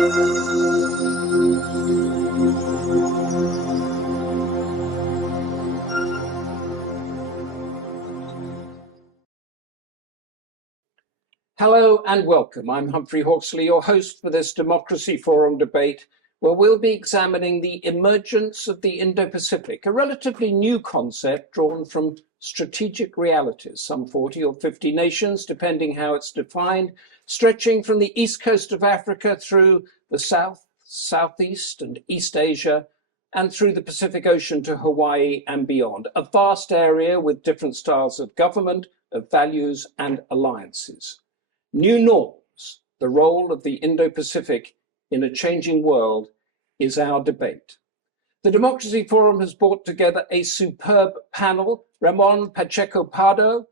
Hello and welcome. I'm Humphrey Hawksley, your host for this Democracy Forum debate, where we'll be examining the emergence of the Indo-Pacific, a relatively new concept drawn from strategic realities, some 40 or 50 nations, depending how it's defined, stretching from the east coast of Africa through the south, southeast and East Asia, and through the Pacific Ocean to Hawaii and beyond, a vast area with different styles of government, of values and alliances. New norms, the role of the Indo-Pacific in a changing world, is our debate. The Democracy Forum has brought together a superb panel: Ramon, Pacheco, Pardo,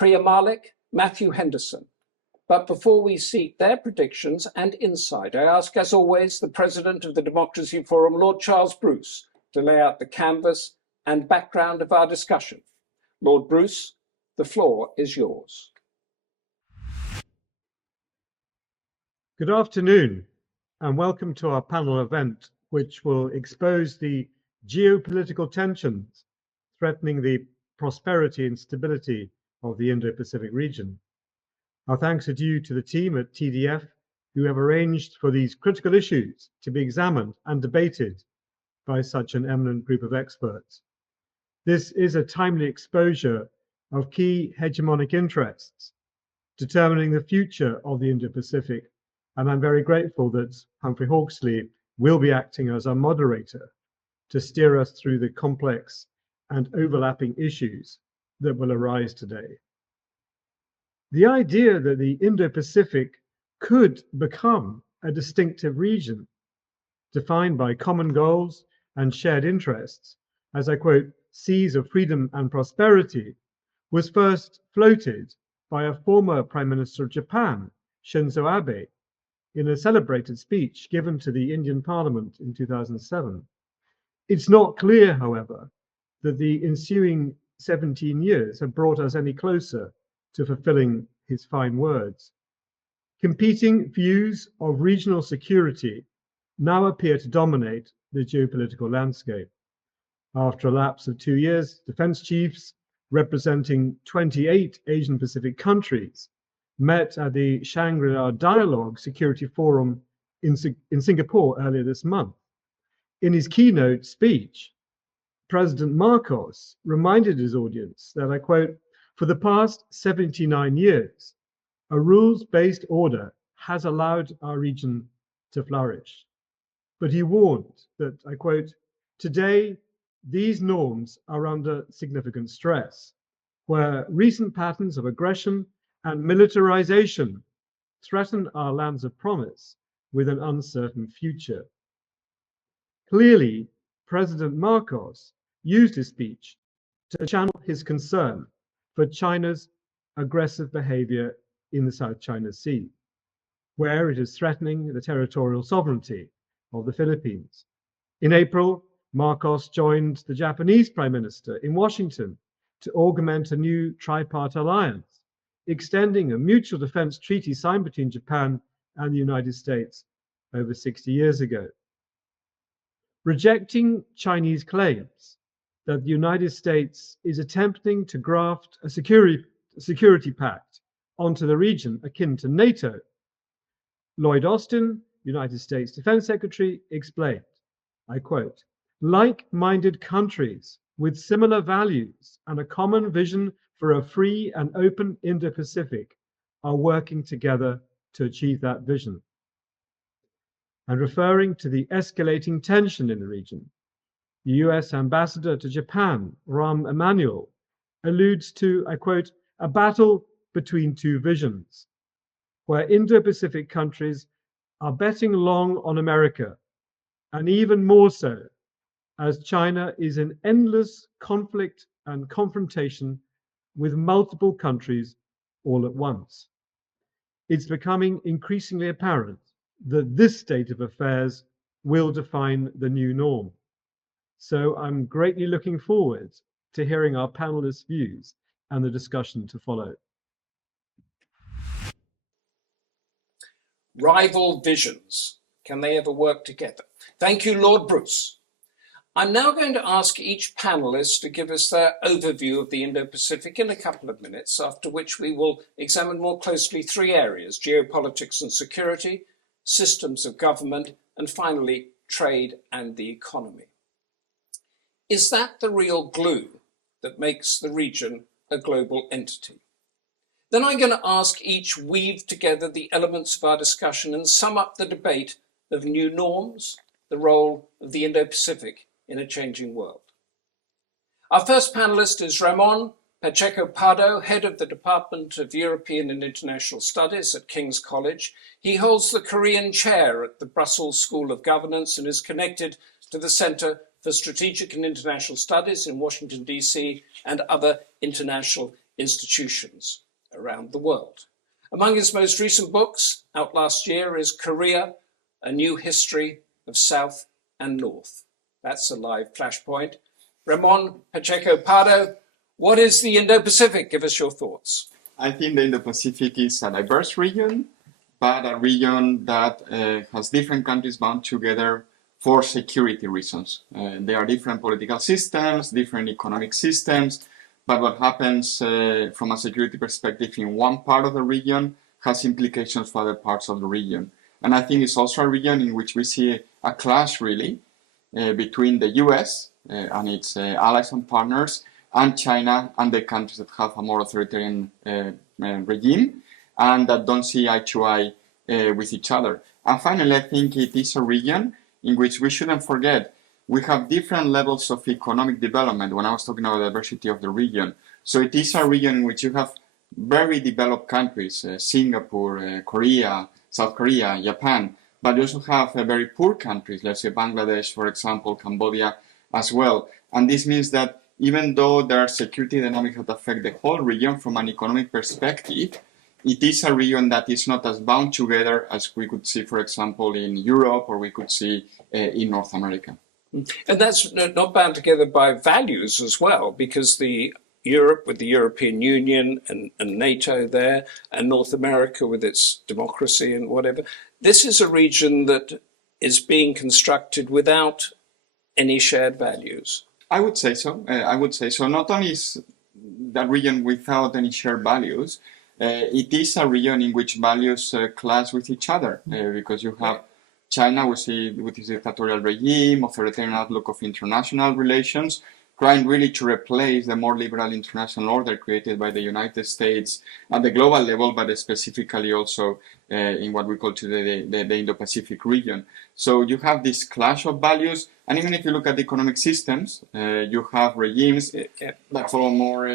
Malik, Matthew Henderson. But before we seek their predictions and insight, I ask, as always, the President of the Democracy Forum, Lord Charles Bruce, to lay out the canvas and background of our discussion. Lord Bruce, the floor is yours. Good afternoon, and welcome to our panel event, which will expose the geopolitical tensions threatening the prosperity and stability of the Indo-Pacific region. Our thanks are due to the team at TDF, who have arranged for these critical issues to be examined and debated by such an eminent group of experts. This is a timely exposure of key hegemonic interests determining the future of the Indo-Pacific, and I'm very grateful that Humphrey Hawksley will be acting as our moderator to steer us through the complex and overlapping issues that will arise today. The idea that the Indo-Pacific could become a distinctive region defined by common goals and shared interests, as I quote, seas of freedom and prosperity, was first floated by a former Prime Minister of Japan, Shinzo Abe, in a celebrated speech given to the Indian Parliament in 2007. It's not clear, however, that the ensuing 17 years have brought us any closer to fulfilling his fine words. Competing views of regional security now appear to dominate the geopolitical landscape. After a lapse of 2 years, defense chiefs representing 28 Asian Pacific countries met at the Shangri-La Dialogue Security Forum in Singapore earlier this month. In his keynote speech, President Marcos reminded his audience that, I quote, "For the past 79 years, a rules-based order has allowed our region to flourish." But he warned that, I quote, "Today, these norms are under significant stress, where recent patterns of aggression and militarization threaten our lands of promise with an uncertain future." Clearly, President Marcos used his speech to channel his concern for China's aggressive behavior in the South China Sea, where it is threatening the territorial sovereignty of the Philippines. In April, Marcos joined the Japanese Prime Minister in Washington to augment a new tripartite alliance, extending a mutual defense treaty signed between Japan and the United States over 60 years ago. Rejecting Chinese claims that the United States is attempting to graft a security pact onto the region akin to NATO, Lloyd Austin, United States Defense Secretary, explained, I quote, "Like-minded countries with similar values and a common vision for a free and open Indo-Pacific are working together to achieve that vision." And referring to the escalating tension in the region, the US ambassador to Japan, Rahm Emanuel, alludes to, I quote, "a battle between two visions, where Indo-Pacific countries are betting long on America, and even more so as China is in endless conflict and confrontation with multiple countries all at once." It's becoming increasingly apparent that this state of affairs will define the new norm. So I'm greatly looking forward to hearing our panelists' views and the discussion to follow. Rival visions. Can they ever work together? Thank you, Lord Bruce. I'm now going to ask each panelist to give us their overview of the Indo-Pacific in a couple of minutes, after which we will examine more closely three areas: geopolitics and security, systems of government, and finally, trade and the economy. Is that the real glue that makes the region a global entity? Then I'm going to ask each weave together the elements of our discussion and sum up the debate of new norms, the role of the Indo-Pacific in a changing world. Our first panelist is Ramon Pacheco Pardo, head of the Department of European and International Studies at King's College. He holds the Korean chair at the Brussels School of Governance and is connected to the Center for Strategic and International Studies in Washington, D.C., and other international institutions around the world. Among his most recent books, out last year, is Korea, A New History of South and North. That's a live flashpoint. Ramon Pacheco Pardo, what is the Indo-Pacific? Give us your thoughts. I think the Indo-Pacific is a diverse region, but a region that has different countries bound together for security reasons. There are different political systems, different economic systems, but what happens from a security perspective in one part of the region has implications for other parts of the region. And I think it's also a region in which we see a clash, really, between the US and its allies and partners, and China and the countries that have a more authoritarian regime and that don't see eye to eye with each other. And finally, I think it is a region in which we shouldn't forget we have different levels of economic development when I was talking about the diversity of the region. So it is a region in which you have very developed countries, Singapore, Korea, South Korea, Japan, but you also have very poor countries, let's say Bangladesh, for example, Cambodia as well. And this means that even though there are security dynamics that affect the whole region from an economic perspective, it is a region that is not as bound together as we could see, for example, in Europe or we could see in North America. And that's not bound together by values as well, because the Europe with the European Union and NATO there, and North America with its democracy and whatever, this is a region that is being constructed without any shared values. I would say so. Not only is that region without any shared values, it is a region in which values clash with each other, because you have China, with its dictatorial regime, authoritarian outlook of international relations, trying really to replace the more liberal international order created by the United States at the global level, but specifically also in what we call today the Indo-Pacific region. So you have this clash of values, and even if you look at the economic systems, you have regimes that follow more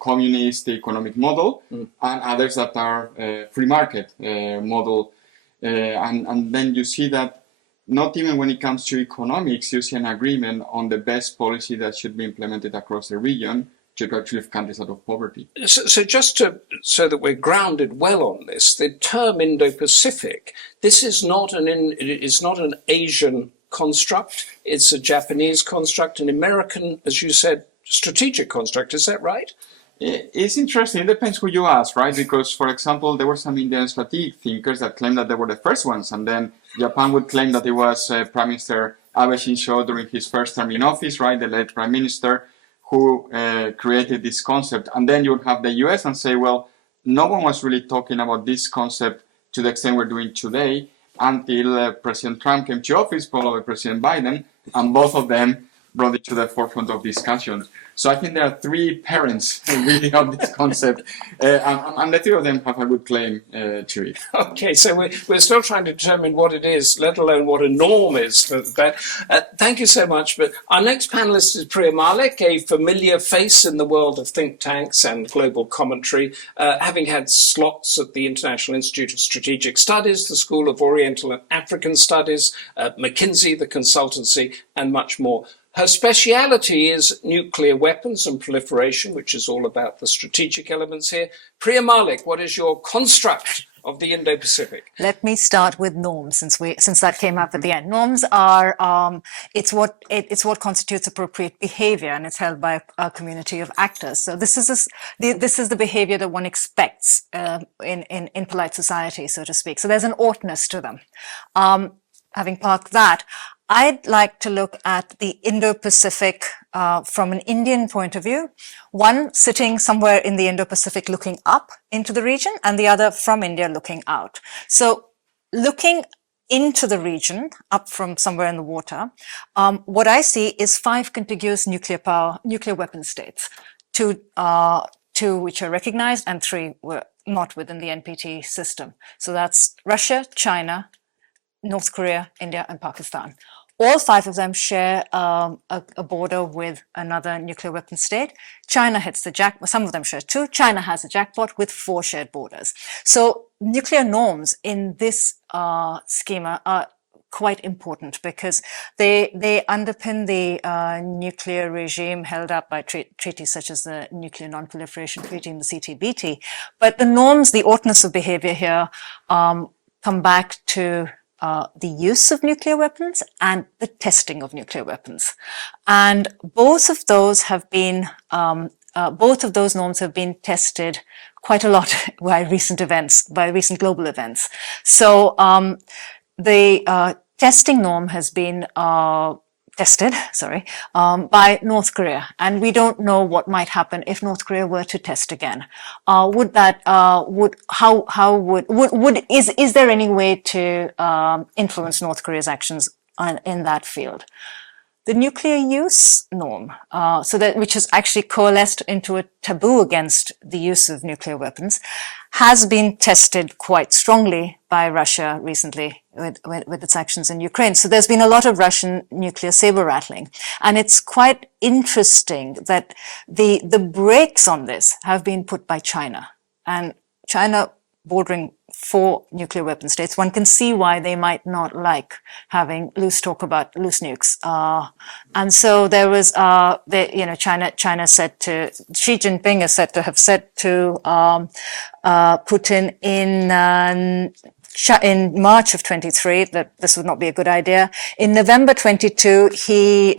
communist economic model, and others that are free market model. And then you see that not even when it comes to economics, you see an agreement on the best policy that should be implemented across the region to actually lift countries out of poverty. So just so that we're grounded well on this, the term Indo-Pacific, this is not an Asian construct. It's a Japanese construct, an American, as you said, strategic construct. Is that right? It's interesting. It depends who you ask, right? Because, for example, there were some Indian strategic thinkers that claimed that they were the first ones, and then Japan would claim that it was Prime Minister Abe Shinzo during his first term in office, right, the late Prime Minister, who created this concept. And then you would have the US and say, well, no one was really talking about this concept to the extent we're doing today until President Trump came to office, followed by President Biden, and both of them brought it to the forefront of discussions. So I think there are three parents really of this concept, and the three of them have a good claim to it. Okay, so we're still trying to determine what it is, let alone what a norm is for that. Thank you so much. But our next panelist is Priya Malik, a familiar face in the world of think tanks and global commentary, having had slots at the International Institute of Strategic Studies, the School of Oriental and African Studies, McKinsey, the consultancy, and much more. Her speciality is nuclear weapons and proliferation, which is all about the strategic elements here. Priya Malik, what is your construct of the Indo-Pacific? Let me start with norms, since that came up at the end. Norms are it's what constitutes appropriate behavior, and it's held by a community of actors. So this is the behavior that one expects in polite society, so to speak. So there's an oughtness to them. having parked that, I'd like to look at the Indo-Pacific from an Indian point of view, one sitting somewhere in the Indo-Pacific looking up into the region, and the other from India looking out. So looking into the region, up from somewhere in the water, what I see is 5 contiguous nuclear weapon states, two which are recognized and 3 were not within the NPT system. So that's Russia, China, North Korea, India, and Pakistan. All 5 of them share a border with another nuclear weapon state. China hits the jackpot. Some of them share 2. China has a jackpot with 4 shared borders. So nuclear norms in this schema are quite important because they underpin the nuclear regime held up by treaties such as the Nuclear Non-Proliferation Treaty and the CTBT. But the norms, the ordinance of behavior here come back to the use of nuclear weapons and the testing of nuclear weapons. And both of those have been, both of those norms have been tested quite a lot by recent events, by recent global events. So the testing norm has been tested, by North Korea, and we don't know what might happen if North Korea were to test again. Is there any way to influence North Korea's actions in that field? The nuclear use norm, which has actually coalesced into a taboo against the use of nuclear weapons, has been tested quite strongly by Russia recently with its actions in Ukraine. So there's been a lot of Russian nuclear saber rattling. And it's quite interesting that the brakes on this have been put by China. And China, bordering 4 nuclear weapon states, one can see why they might not like having loose talk about loose nukes. And so there was, China said to, Xi Jinping is said to have said to Putin in March of 23 that this would not be a good idea. In November 22, he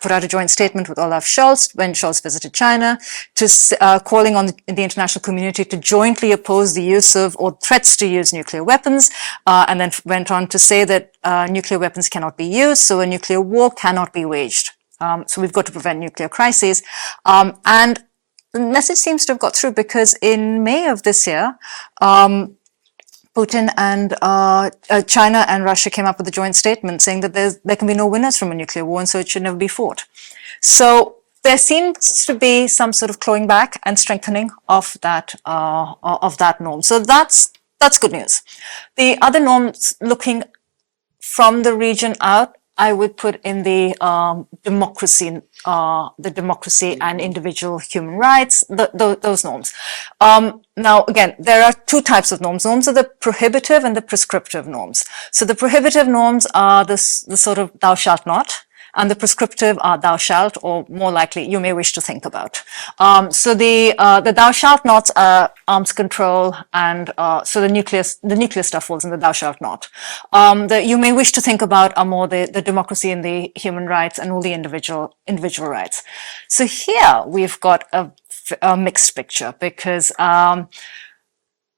put out a joint statement with Olaf Scholz when Scholz visited China, calling on the international community to jointly oppose the use of or threats to use nuclear weapons, and then went on to say that nuclear weapons cannot be used, so a nuclear war cannot be waged. So we've got to prevent nuclear crises. And the message seems to have got through because in May of this year, Putin and China and Russia came up with a joint statement saying that there can be no winners from a nuclear war, and so it should never be fought. So there seems to be some sort of clawing back and strengthening of that norm. So that's good news. The other norms looking from the region out, I would put in the democracy and individual human rights, those norms. Now, again, there are 2 types of norms. Norms are the prohibitive and the prescriptive norms. So the prohibitive norms are the sort of thou shalt not, and the prescriptive are thou shalt, or more likely, you may wish to think about. So the thou shalt nots are arms control, and so the nuclear stuff falls in the thou shalt not. The you may wish to think about are more the democracy and the human rights and all the individual rights. So here we've got a mixed picture because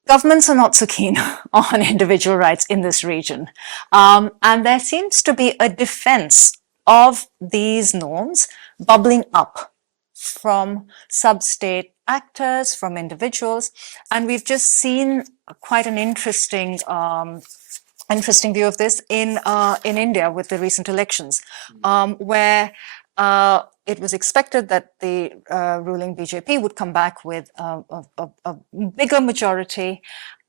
governments are not so keen on individual rights in this region, and there seems to be a defense of these norms bubbling up from sub-state actors, from individuals, and we've just seen quite an interesting view of this in India with the recent elections, where it was expected that the ruling BJP would come back with a bigger majority,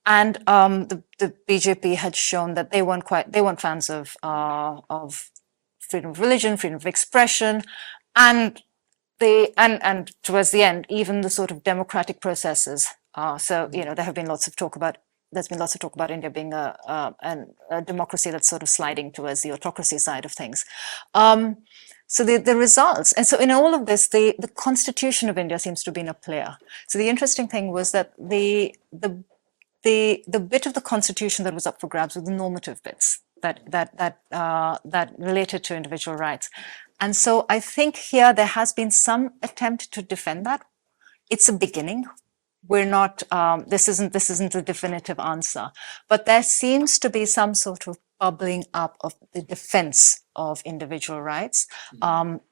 and the BJP had shown that they weren't fans of freedom of religion, freedom of expression, and towards the end, even the sort of democratic processes. So there have been lots of talk about. There's been lots of talk about India being a democracy that's sort of sliding towards the autocracy side of things. So the results, and so in all of this, the Constitution of India seems to have been a player. So the interesting thing was that the bit of the Constitution that was up for grabs were the normative bits that related to individual rights. And so I think here there has been some attempt to defend that. It's a beginning. We're not, this isn't a definitive answer, but there seems to be some sort of bubbling up of the defense of individual rights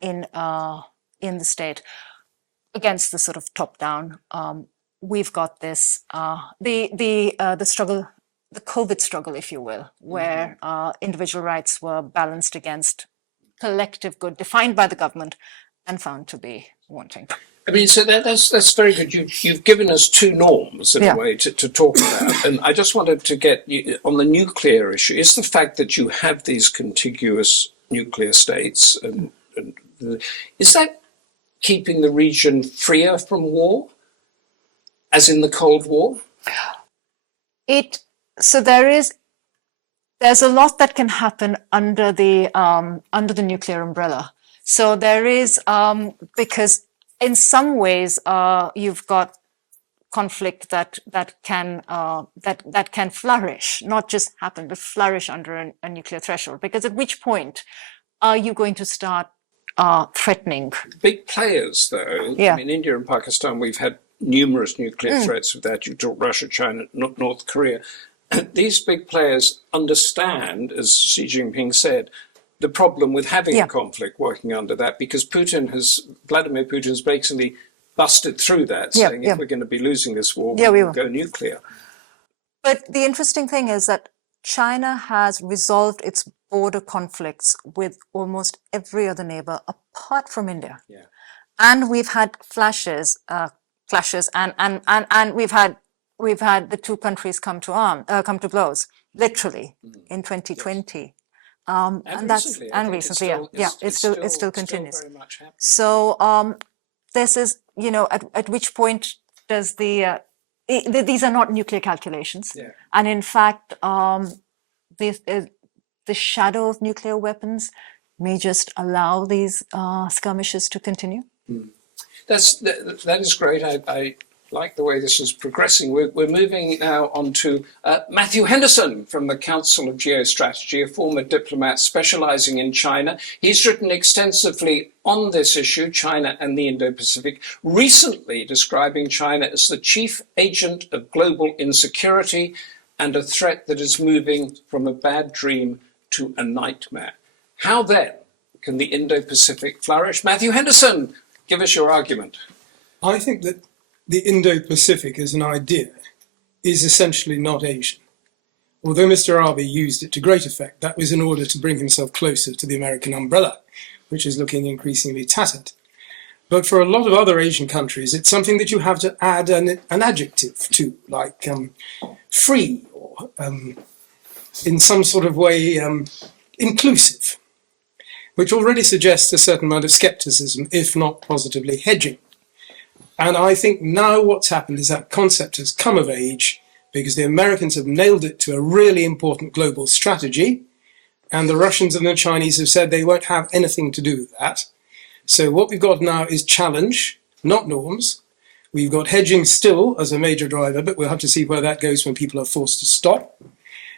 in the state against the sort of top-down. We've got this the struggle, the COVID struggle, if you will, where individual rights were balanced against collective good defined by the government and found to be wanting. I mean, so that's very good. You've given us two norms in a way to talk about, and I just wanted to get you, on the nuclear issue. Is the fact that you have these contiguous nuclear states, and is that keeping the region freer from war, as in the Cold War? There's a lot that can happen under the nuclear umbrella. So there is because in some ways you've got conflict that can flourish, not just happen, but flourish under a nuclear threshold. Because at which point are you going to start threatening? Big players, though. I mean, India and Pakistan, we've had numerous nuclear threats of that. You talk Russia, China, North Korea. These big players understand, as Xi Jinping said, the problem with having a conflict working under that, because Vladimir Putin has basically busted through that, saying if we're going to be losing this war, we'll go nuclear. But the interesting thing is that China has resolved its border conflicts with almost every other neighbor apart from India. And we've had clashes, and we've had the two countries come to blows, literally, in 2020. And recently, it still continues. So this is, at which point does these are not nuclear calculations, and in fact, the shadow of nuclear weapons may just allow these skirmishes to continue. That is great. I like the way this is progressing. We're moving now on to Matthew Henderson from the Council of Geostrategy, a former diplomat specializing in China. He's written extensively on this issue, China and the Indo-Pacific, recently describing China as the chief agent of global insecurity and a threat that is moving from a bad dream to a nightmare. How then can the Indo-Pacific flourish? Matthew Henderson, give us your argument. I think that the Indo-Pacific as an idea is essentially not Asian. Although Mr. Abe used it to great effect, that was in order to bring himself closer to the American umbrella, which is looking increasingly tattered. But for a lot of other Asian countries, it's something that you have to add an adjective to, like free, or in some sort of way inclusive, which already suggests a certain amount of skepticism, if not positively hedging. And I think now what's happened is that concept has come of age because the Americans have nailed it to a really important global strategy, and the Russians and the Chinese have said they won't have anything to do with that. So what we've got now is challenge, not norms. We've got hedging still as a major driver, but we'll have to see where that goes when people are forced to stop.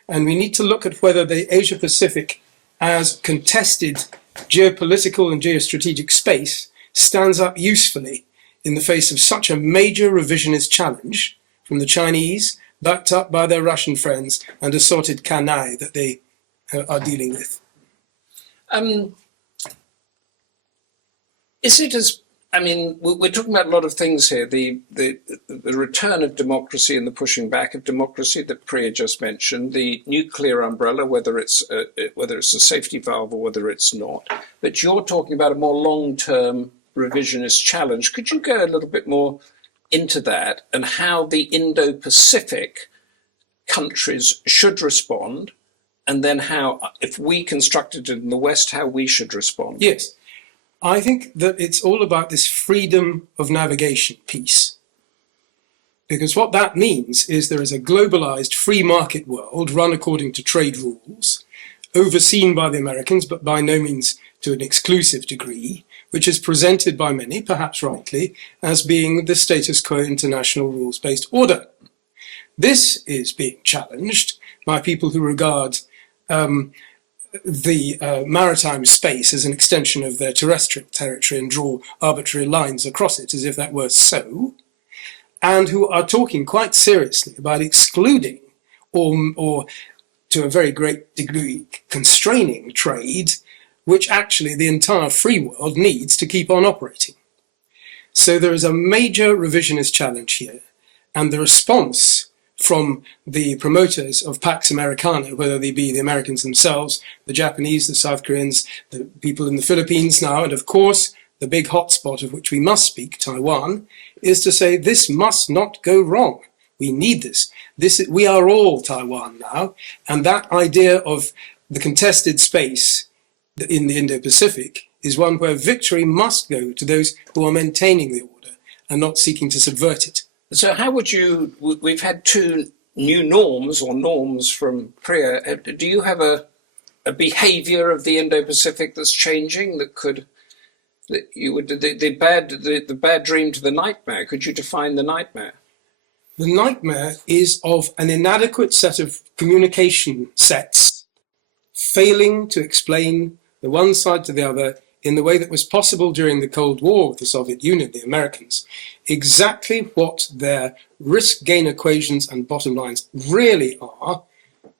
And we need to look at whether the Asia-Pacific as contested geopolitical and geostrategic space stands up usefully in the face of such a major revisionist challenge from the Chinese, backed up by their Russian friends and assorted canaille that they are dealing with. Is it as, I mean, we're talking about a lot of things here, the return of democracy and the pushing back of democracy that Priya just mentioned, the nuclear umbrella, whether it's a safety valve or whether it's not. But you're talking about a more long-term revisionist challenge. Could you go a little bit more into that and how the Indo-Pacific countries should respond, and then how, if we constructed it in the West, how we should respond? Yes, I think that it's all about this freedom of navigation piece. Because what that means is there is a globalized free market world run according to trade rules, overseen by the Americans, but by no means to an exclusive degree, which is presented by many, perhaps rightly, as being the status quo international rules-based order. This is being challenged by people who regard the maritime space as an extension of their terrestrial territory and draw arbitrary lines across it as if that were so, and who are talking quite seriously about excluding or to a very great degree, constraining trade, which actually the entire free world needs to keep on operating. So there is a major revisionist challenge here, and the response from the promoters of Pax Americana, whether they be the Americans themselves, the Japanese, the South Koreans, the people in the Philippines now, and of course, the big hotspot of which we must speak, Taiwan, is to say this must not go wrong. We need this. We are all Taiwan now, and that idea of the contested space in the Indo-Pacific is one where victory must go to those who are maintaining the order and not seeking to subvert it. So how would you, we've had two new norms or norms from Priya. Do you have a behavior of the Indo-Pacific that's changing that could, that you would, the bad dream to the nightmare? Could you define the nightmare? The nightmare is of an inadequate set of communication sets failing to explain the one side to the other in the way that was possible during the Cold War with the Soviet Union, the Americans, exactly what their risk-gain equations and bottom lines really are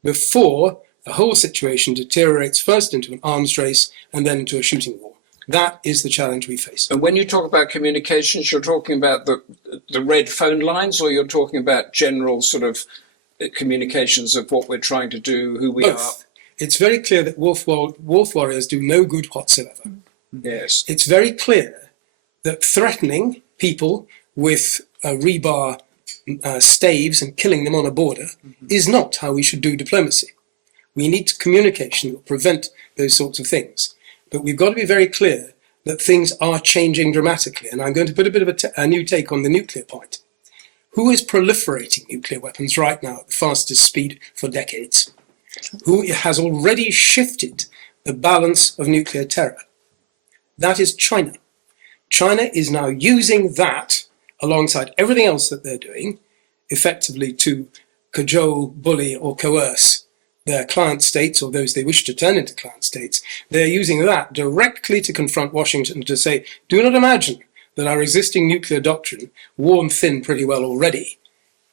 before the whole situation deteriorates first into an arms race and then into a shooting war. That is the challenge we face. And when you talk about communications, you're talking about the red phone lines, or you're talking about general sort of communications of what we're trying to do, who we Both. are? It's very clear that wolf warriors do no good whatsoever. Yes. It's very clear that threatening people with rebar staves and killing them on a border is not how we should do diplomacy. We need communication that will prevent those sorts of things. But we've got to be very clear that things are changing dramatically. And I'm going to put a bit of a new take on the nuclear point. Who is proliferating nuclear weapons right now at the fastest speed for decades? Who has already shifted the balance of nuclear terror? That is China. China is now using that alongside everything else that they're doing effectively to cajole, bully, or coerce their client states, or those they wish to turn into client states. They're using that directly to confront Washington to say, do not imagine that our existing nuclear doctrine, worn thin pretty well already,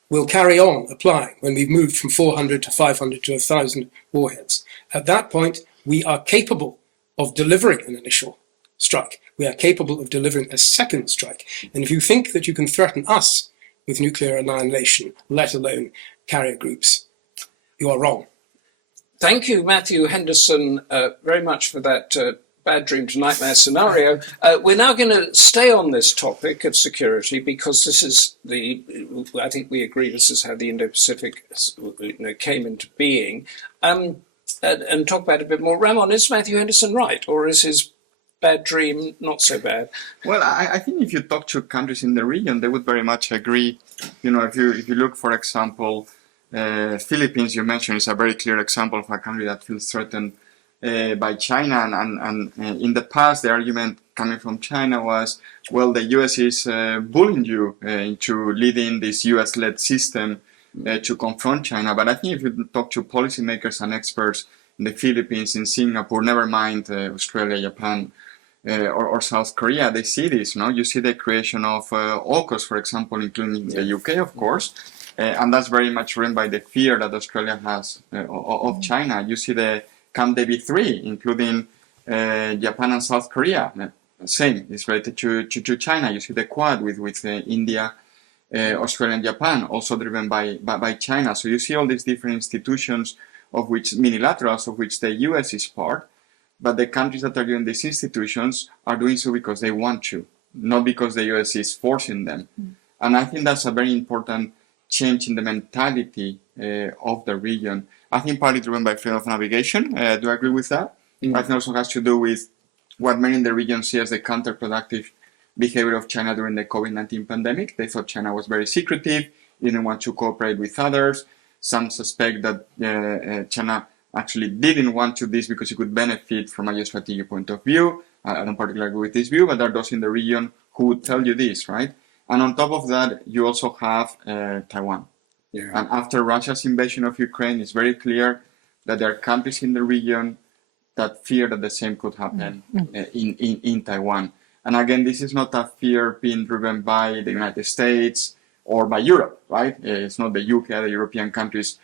will carry on applying when we've moved from 400 to 500 to 1,000 warheads. At that point, we are capable of delivering an initial strike. We are capable of delivering a second strike. And if you think that you can threaten us with nuclear annihilation, let alone carrier groups, you are wrong. Thank you, Matthew Henderson, very much for that bad dream to nightmare scenario. We're now going to stay on this topic of security because this is I think we agree this is how the Indo-Pacific came into being. And talk about it a bit more. Ramon, is Matthew Henderson right, or is his bad dream not so bad? Well, I think if you talk to countries in the region, they would very much agree. You know, if you look, for example, Philippines, you mentioned, is a very clear example of a country that feels threatened by China. And in the past, the argument coming from China was, well, the US is bullying you into leading this US-led system to confront China. But I think if you talk to policymakers and experts in the Philippines, in Singapore, never mind Australia, Japan, or South Korea, they see this. No, you see the creation of AUKUS, for example, including the UK, of course, and that's very much driven by the fear that Australia has of China. You see the Camp David 3, including Japan and South Korea. Same, it's related to China. You see the Quad with India, Australia, and Japan, also driven by China. So you see all these different institutions, of which minilaterals, of which the US is part. But the countries that are doing these institutions are doing so because they want to, not because the US is forcing them. And I think that's a very important change in the mentality of the region. I think partly driven by freedom of navigation. Do I agree with that? I think also has to do with what many in the region see as the counterproductive behavior of China during the COVID-19 pandemic. They thought China was very secretive, didn't want to cooperate with others. Some suspect that China actually didn't want to do this because it could benefit from a geostrategic point of view. I don't particularly agree with this view, but there are those in the region who would tell you this, right? And on top of that, you also have Taiwan. Yeah. And after Russia's invasion of Ukraine, it's very clear that there are countries in the region that fear that the same could happen in Taiwan. And again, this is not a fear being driven by the United States or by Europe, right? It's not the UK, the European countries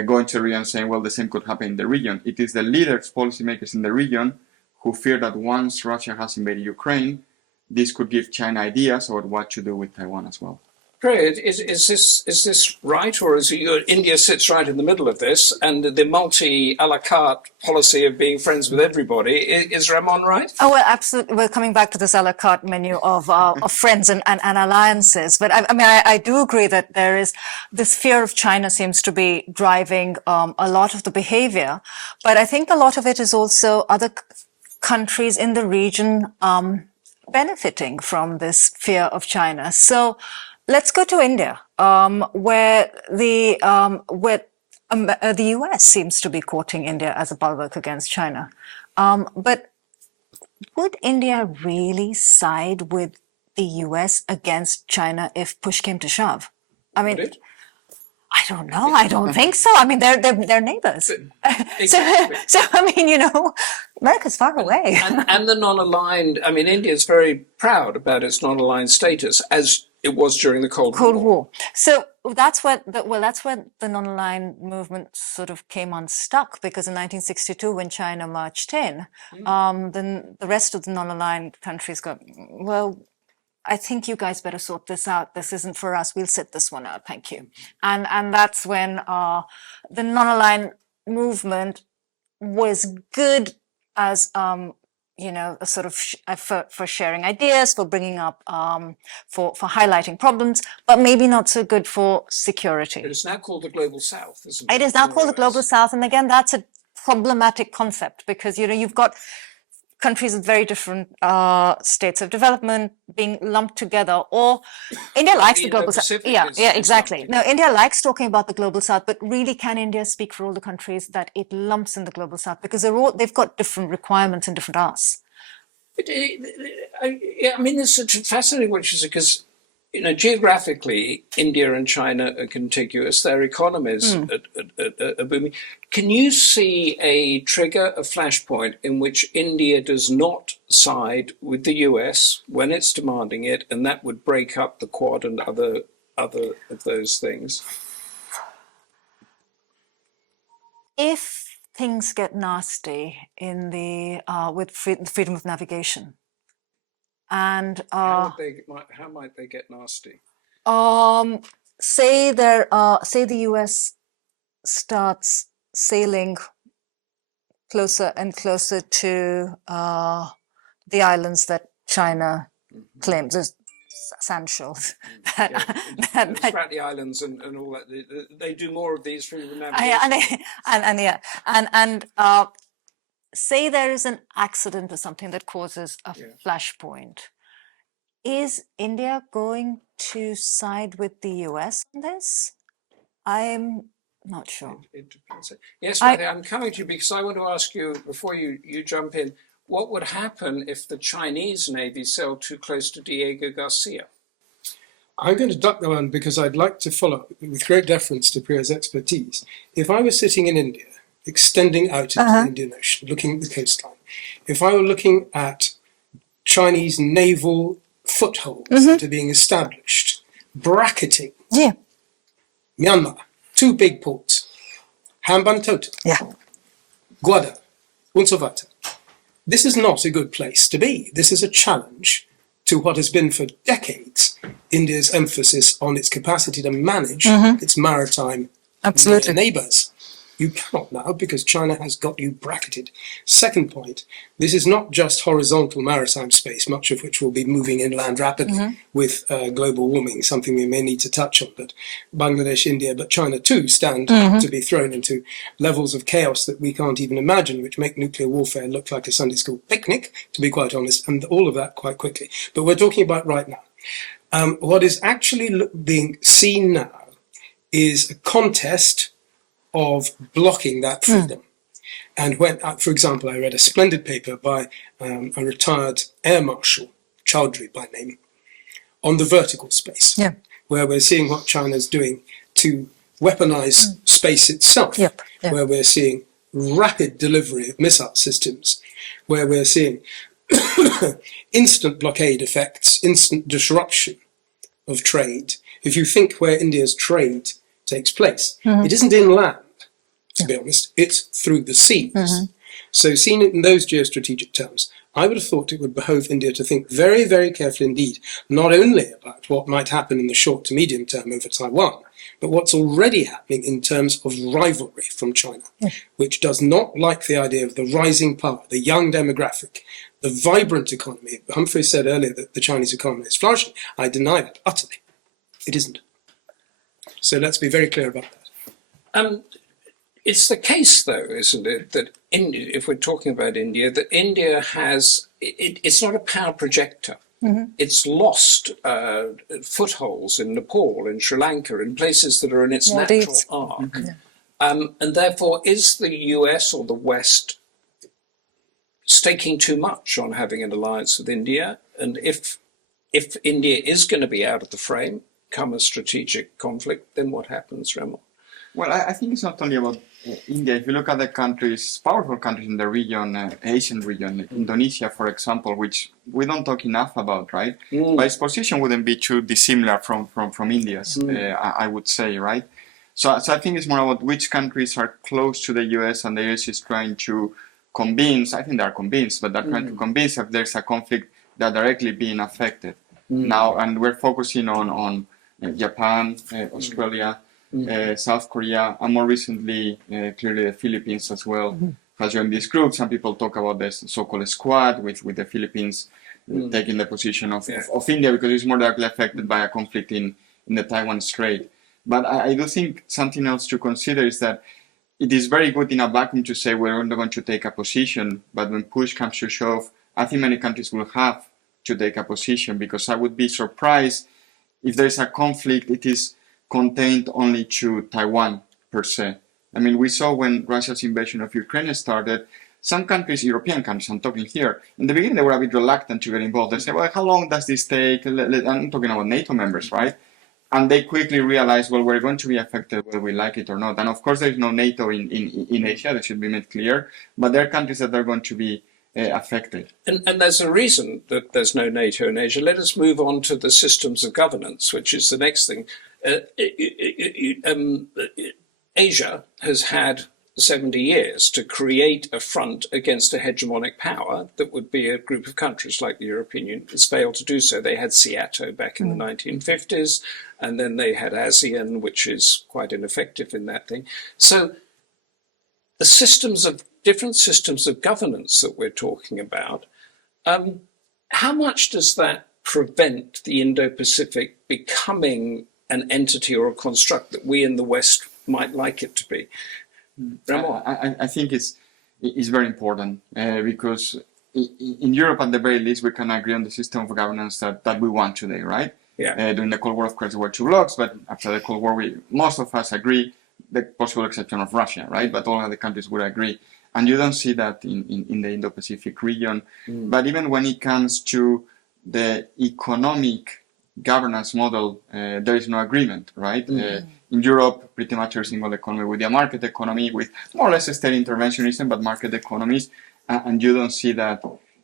going to the region saying, well, the same could happen in the region. It is the leaders, policymakers in the region who fear that once Russia has invaded Ukraine, this could give China ideas about what to do with Taiwan as well. Great. Is this right, or is India sits right in the middle of this, and the multi a la carte policy of being friends with everybody? Is Ramon right? Oh, well, absolutely. We're coming back to this a la carte menu of friends and alliances. But I do agree that there is this fear of China seems to be driving a lot of the behavior. But I think a lot of it is also other countries in the region benefiting from this fear of China. So let's go to India, where the US seems to be courting India as a bulwark against China. But would India really side with the US against China if push came to shove? I mean, I don't know. I don't think so. I mean, they're neighbors. Exactly. So I mean, you know, America's far away. and the non-aligned. I mean, India is very proud about its non-aligned status, as it was during the Cold War. So that's when the non-aligned movement sort of came unstuck, because in 1962, when China marched in, then the rest of the non-aligned countries go, well, I think you guys better sort this out. This isn't for us. We'll sit this one out. Thank you. And that's when the non-aligned movement was good as you know, a sort of for sharing ideas, for bringing up, for highlighting problems, but maybe not so good for security. It is now called the Global South, isn't it? It is now called the Global South, and again, that's a problematic concept, because you know you've got countries with very different states of development being lumped together, or India likes the Global South. Yeah, exactly. No, India likes talking about the Global South, but really, can India speak for all the countries that it lumps in the Global South? Because they've got different requirements and different asks. I mean, it's such a fascinating one, because you know, geographically, India and China are contiguous. Their economies are booming. Can you see a trigger, a flashpoint, in which India does not side with the US when it's demanding it, and that would break up the Quad and other of those things? If things get nasty in the with freedom of navigation, and how might they get nasty? say the US starts sailing closer and closer to the islands that China claims as sandshores. Throughout the islands and all that, they do more of these through the navigation. And say there is an accident or something that causes a flashpoint. Is India going to side with the US on this? I'm not sure. It depends. Yes, I'm coming to you because I want to ask you, before you jump in, what would happen if the Chinese Navy sailed too close to Diego Garcia? I'm going to duck that one because I'd like to follow, with great deference to Priya's expertise. If I was sitting in India, extending out into the Indian Ocean, looking at the coastline, if I were looking at Chinese naval footholds that are being established, bracketing Myanmar, two big ports, Hambantota, Gwadar, and so forth. This is not a good place to be. This is a challenge to what has been for decades India's emphasis on its capacity to manage its maritime neighbours. You cannot now, because China has got you bracketed. Second point, this is not just horizontal maritime space, much of which will be moving inland rapidly with global warming, something we may need to touch on. But Bangladesh, India, but China too stand to be thrown into levels of chaos that we can't even imagine, which make nuclear warfare look like a Sunday school picnic, to be quite honest, and all of that quite quickly. But we're talking about right now. What is actually being seen now is a contest of blocking that freedom. And when, for example, I read a splendid paper by a retired Air Marshal, Chowdhury by name, on the vertical space, where we're seeing what China's doing to weaponize space itself, where we're seeing rapid delivery of missile systems, where we're seeing instant blockade effects, instant disruption of trade. If you think where India's trade takes place, it isn't inland. to be honest. It's through the seas. So seen in those geostrategic terms, I would have thought it would behove India to think very, very carefully indeed, not only about what might happen in the short to medium term over Taiwan, but what's already happening in terms of rivalry from China, which does not like the idea of the rising power, the young demographic, the vibrant economy. Humphrey said earlier that the Chinese economy is flourishing. I deny that utterly. It isn't. So let's be very clear about that. It's the case, though, isn't it, that India, if we're talking about India, that India has, it's not a power projector. It's lost footholds in Nepal, in Sri Lanka, in places that are in its natural arc. And therefore, is the US or the West staking too much on having an alliance with India? And if India is going to be out of the frame, come a strategic conflict, then what happens, Ramon? Well, I think it's not only about India. If you look at the countries, powerful countries in the region, Asian region, Indonesia, for example, which we don't talk enough about, right? But its position wouldn't be too dissimilar from India's, I would say, right? So I think it's more about which countries are close to the US and the US is trying to convince, I think they are convinced, but they're trying to convince if there's a conflict that directly being affected. Now, and we're focusing on Japan, Australia, South Korea, and more recently, clearly the Philippines as well has joined this group. Some people talk about this so-called squad with the Philippines taking the position of India because it's more directly affected by a conflict in the Taiwan Strait. But I do think something else to consider is that it is very good in a vacuum to say we're not going to take a position, but when push comes to shove, I think many countries will have to take a position because I would be surprised if there's a conflict, it is contained only to Taiwan per se. I mean, we saw when Russia's invasion of Ukraine started, some countries, European countries, I'm talking here, in the beginning they were a bit reluctant to get involved. They said, well, how long does this take? I'm talking about NATO members, right? And they quickly realized, well, we're going to be affected whether we like it or not. And of course, there's no NATO in Asia, that should be made clear, but there are countries that are going to be affected. And there's a reason that there's no NATO in Asia. Let us move on to the systems of governance, which is the next thing. Asia has had 70 years to create a front against a hegemonic power that would be a group of countries like the European Union. It's failed to do so. They had SEATO back in the 1950s, and then they had ASEAN, which is quite ineffective in that thing. So the different systems of governance that we're talking about, how much does that prevent the Indo-Pacific becoming an entity or a construct that we in the West might like it to be? I think it's very important because in Europe, at the very least, we can agree on the system of governance that we want today, right? Yeah. During the Cold War, of course, there were two blocks, but after the Cold War, most of us agree, the possible exception of Russia, right? But all other countries would agree. And you don't see that in the Indo-Pacific region. But even when it comes to the economic governance model, there is no agreement, right? In Europe, pretty much every single economy with a market economy, with more or less state interventionism, but market economies, and you don't see that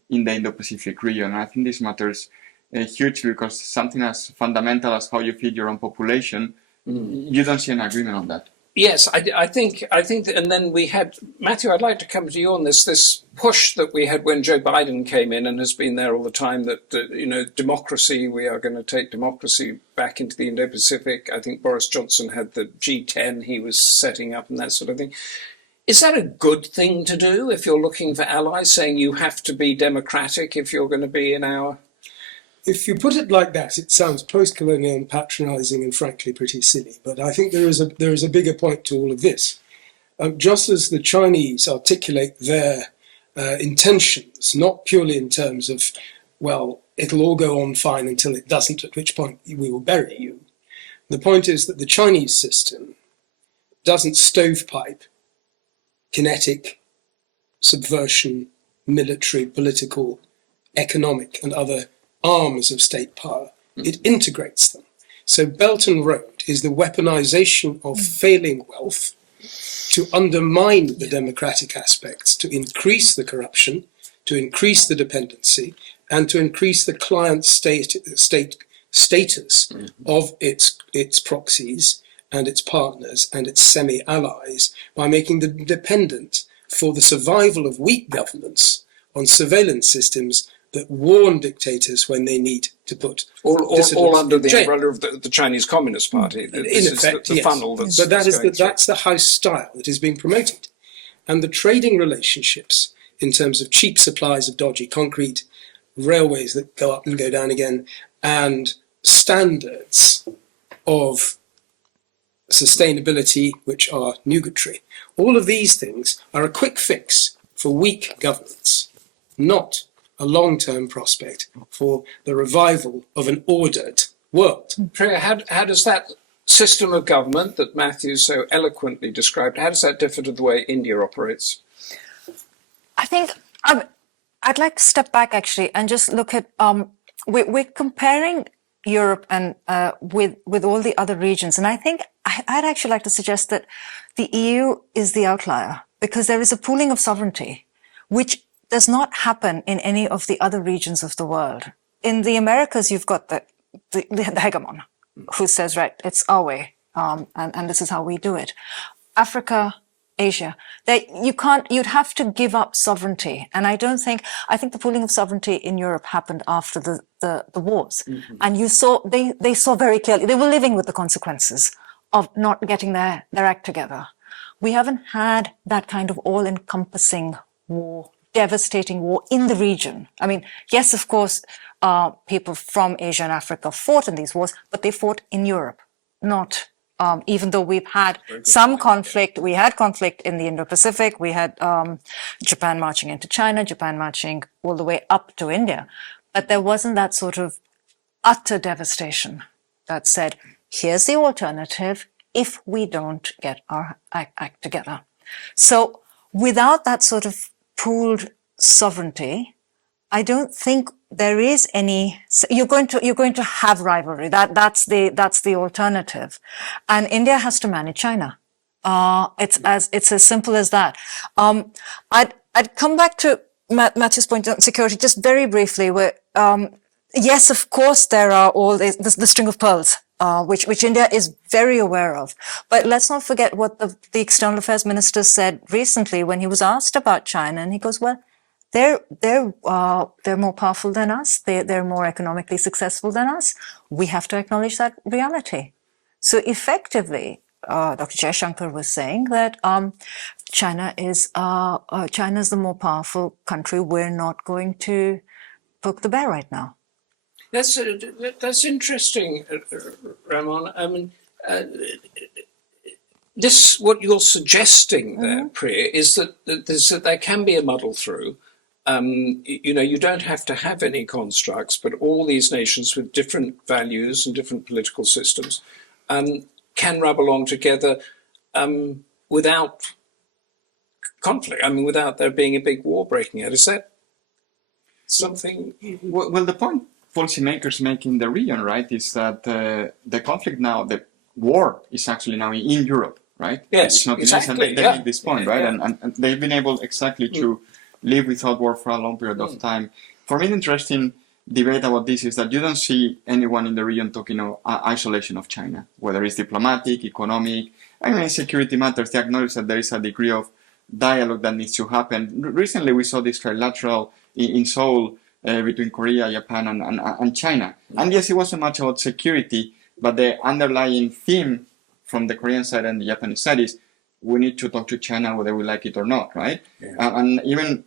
in the Indo-Pacific region. And I think this matters hugely because something as fundamental as how you feed your own population, you don't see an agreement on that. Yes, I think, and then we had, Matthew, I'd like to come to you on this push that we had when Joe Biden came in and has been there all the time that, democracy, we are going to take democracy back into the Indo-Pacific. I think Boris Johnson had the G10 he was setting up and that sort of thing. Is that a good thing to do if you're looking for allies, saying you have to be democratic if you're going to be in our... If you put it like that, it sounds post-colonial and patronising and frankly pretty silly. But I think there is a bigger point to all of this. Just as the Chinese articulate their intentions, not purely in terms of, well, it'll all go on fine until it doesn't, at which point we will bury you. The point is that the Chinese system doesn't stovepipe kinetic subversion, military, political, economic, and other arms of state power. It integrates them. So Belt and Road is the weaponization of failing wealth to undermine the democratic aspects, to increase the corruption, to increase the dependency, and to increase the client state status of its proxies, and its partners and its semi-allies by making them dependent for the survival of weak governments on surveillance systems that warn dictators when they need to put all under in the jail. umbrella of the Chinese Communist Party. In effect, the yes. funnel that's but that's that's the house style that is being promoted. And the trading relationships in terms of cheap supplies of dodgy concrete, railways that go up and go down again, and standards of sustainability which are nugatory. All of these things are a quick fix for weak governments, not a long-term prospect for the revival of an ordered world. Priya, how does that system of government that Matthew so eloquently described, how does that differ to the way India operates? I think I'd like to step back actually and just look at we're comparing Europe and with all the other regions, and I think I'd actually like to suggest that the EU is the outlier because there is a pooling of sovereignty, which does not happen in any of the other regions of the world. In the Americas, you've got the hegemon, who says, right, it's our way, and this is how we do it. Africa, Asia, you'd have to give up sovereignty. And I think the pooling of sovereignty in Europe happened after the wars. Mm-hmm. And they saw very clearly, they were living with the consequences of not getting their act together. We haven't had that kind of all-encompassing war, devastating war in the region. I mean, yes, of course, people from Asia and Africa fought in these wars, but they fought in Europe, not even though we've had some conflict. We had conflict in the Indo-Pacific. We had Japan marching into China, Japan marching all the way up to India. But there wasn't that sort of utter devastation that said, here's the alternative if we don't get our act together. So without that sort of pooled sovereignty, I don't think there is any. You're going to have rivalry. That's the alternative, and India has to manage China. It's as simple as that. I'd come back to Matthew's point on security just very briefly. Where yes, of course, there are all the string of pearls, which India is very aware of. But let's not forget what the External Affairs Minister said recently when he was asked about China, and he goes, well, they're more powerful than us. They're more economically successful than us. We have to acknowledge that reality. So effectively, Dr. Jaishankar was saying that China is the more powerful country. We're not going to poke the bear right now. That's interesting, Ramon. I mean, what you're suggesting there, Priya, is that there can be a muddle through. You don't have to have any constructs, but all these nations with different values and different political systems can rub along together without conflict. I mean, without there being a big war breaking out. Is that something? Well, the point policymakers make in the region, right, is that the conflict now, the war is actually now in Europe, right? Yes, it's not exactly. They make this point, right? Yeah. And they've been able exactly to live without war for a long period of time. For me, the interesting debate about this is that you don't see anyone in the region talking of isolation of China, whether it's diplomatic, economic, I mean, security matters. They acknowledge that there is a degree of dialogue that needs to happen. Recently, we saw this trilateral in Seoul between Korea, Japan, and China. And yes, it wasn't much about security, but the underlying theme from the Korean side and the Japanese side is we need to talk to China whether we like it or not, right? Yeah. And even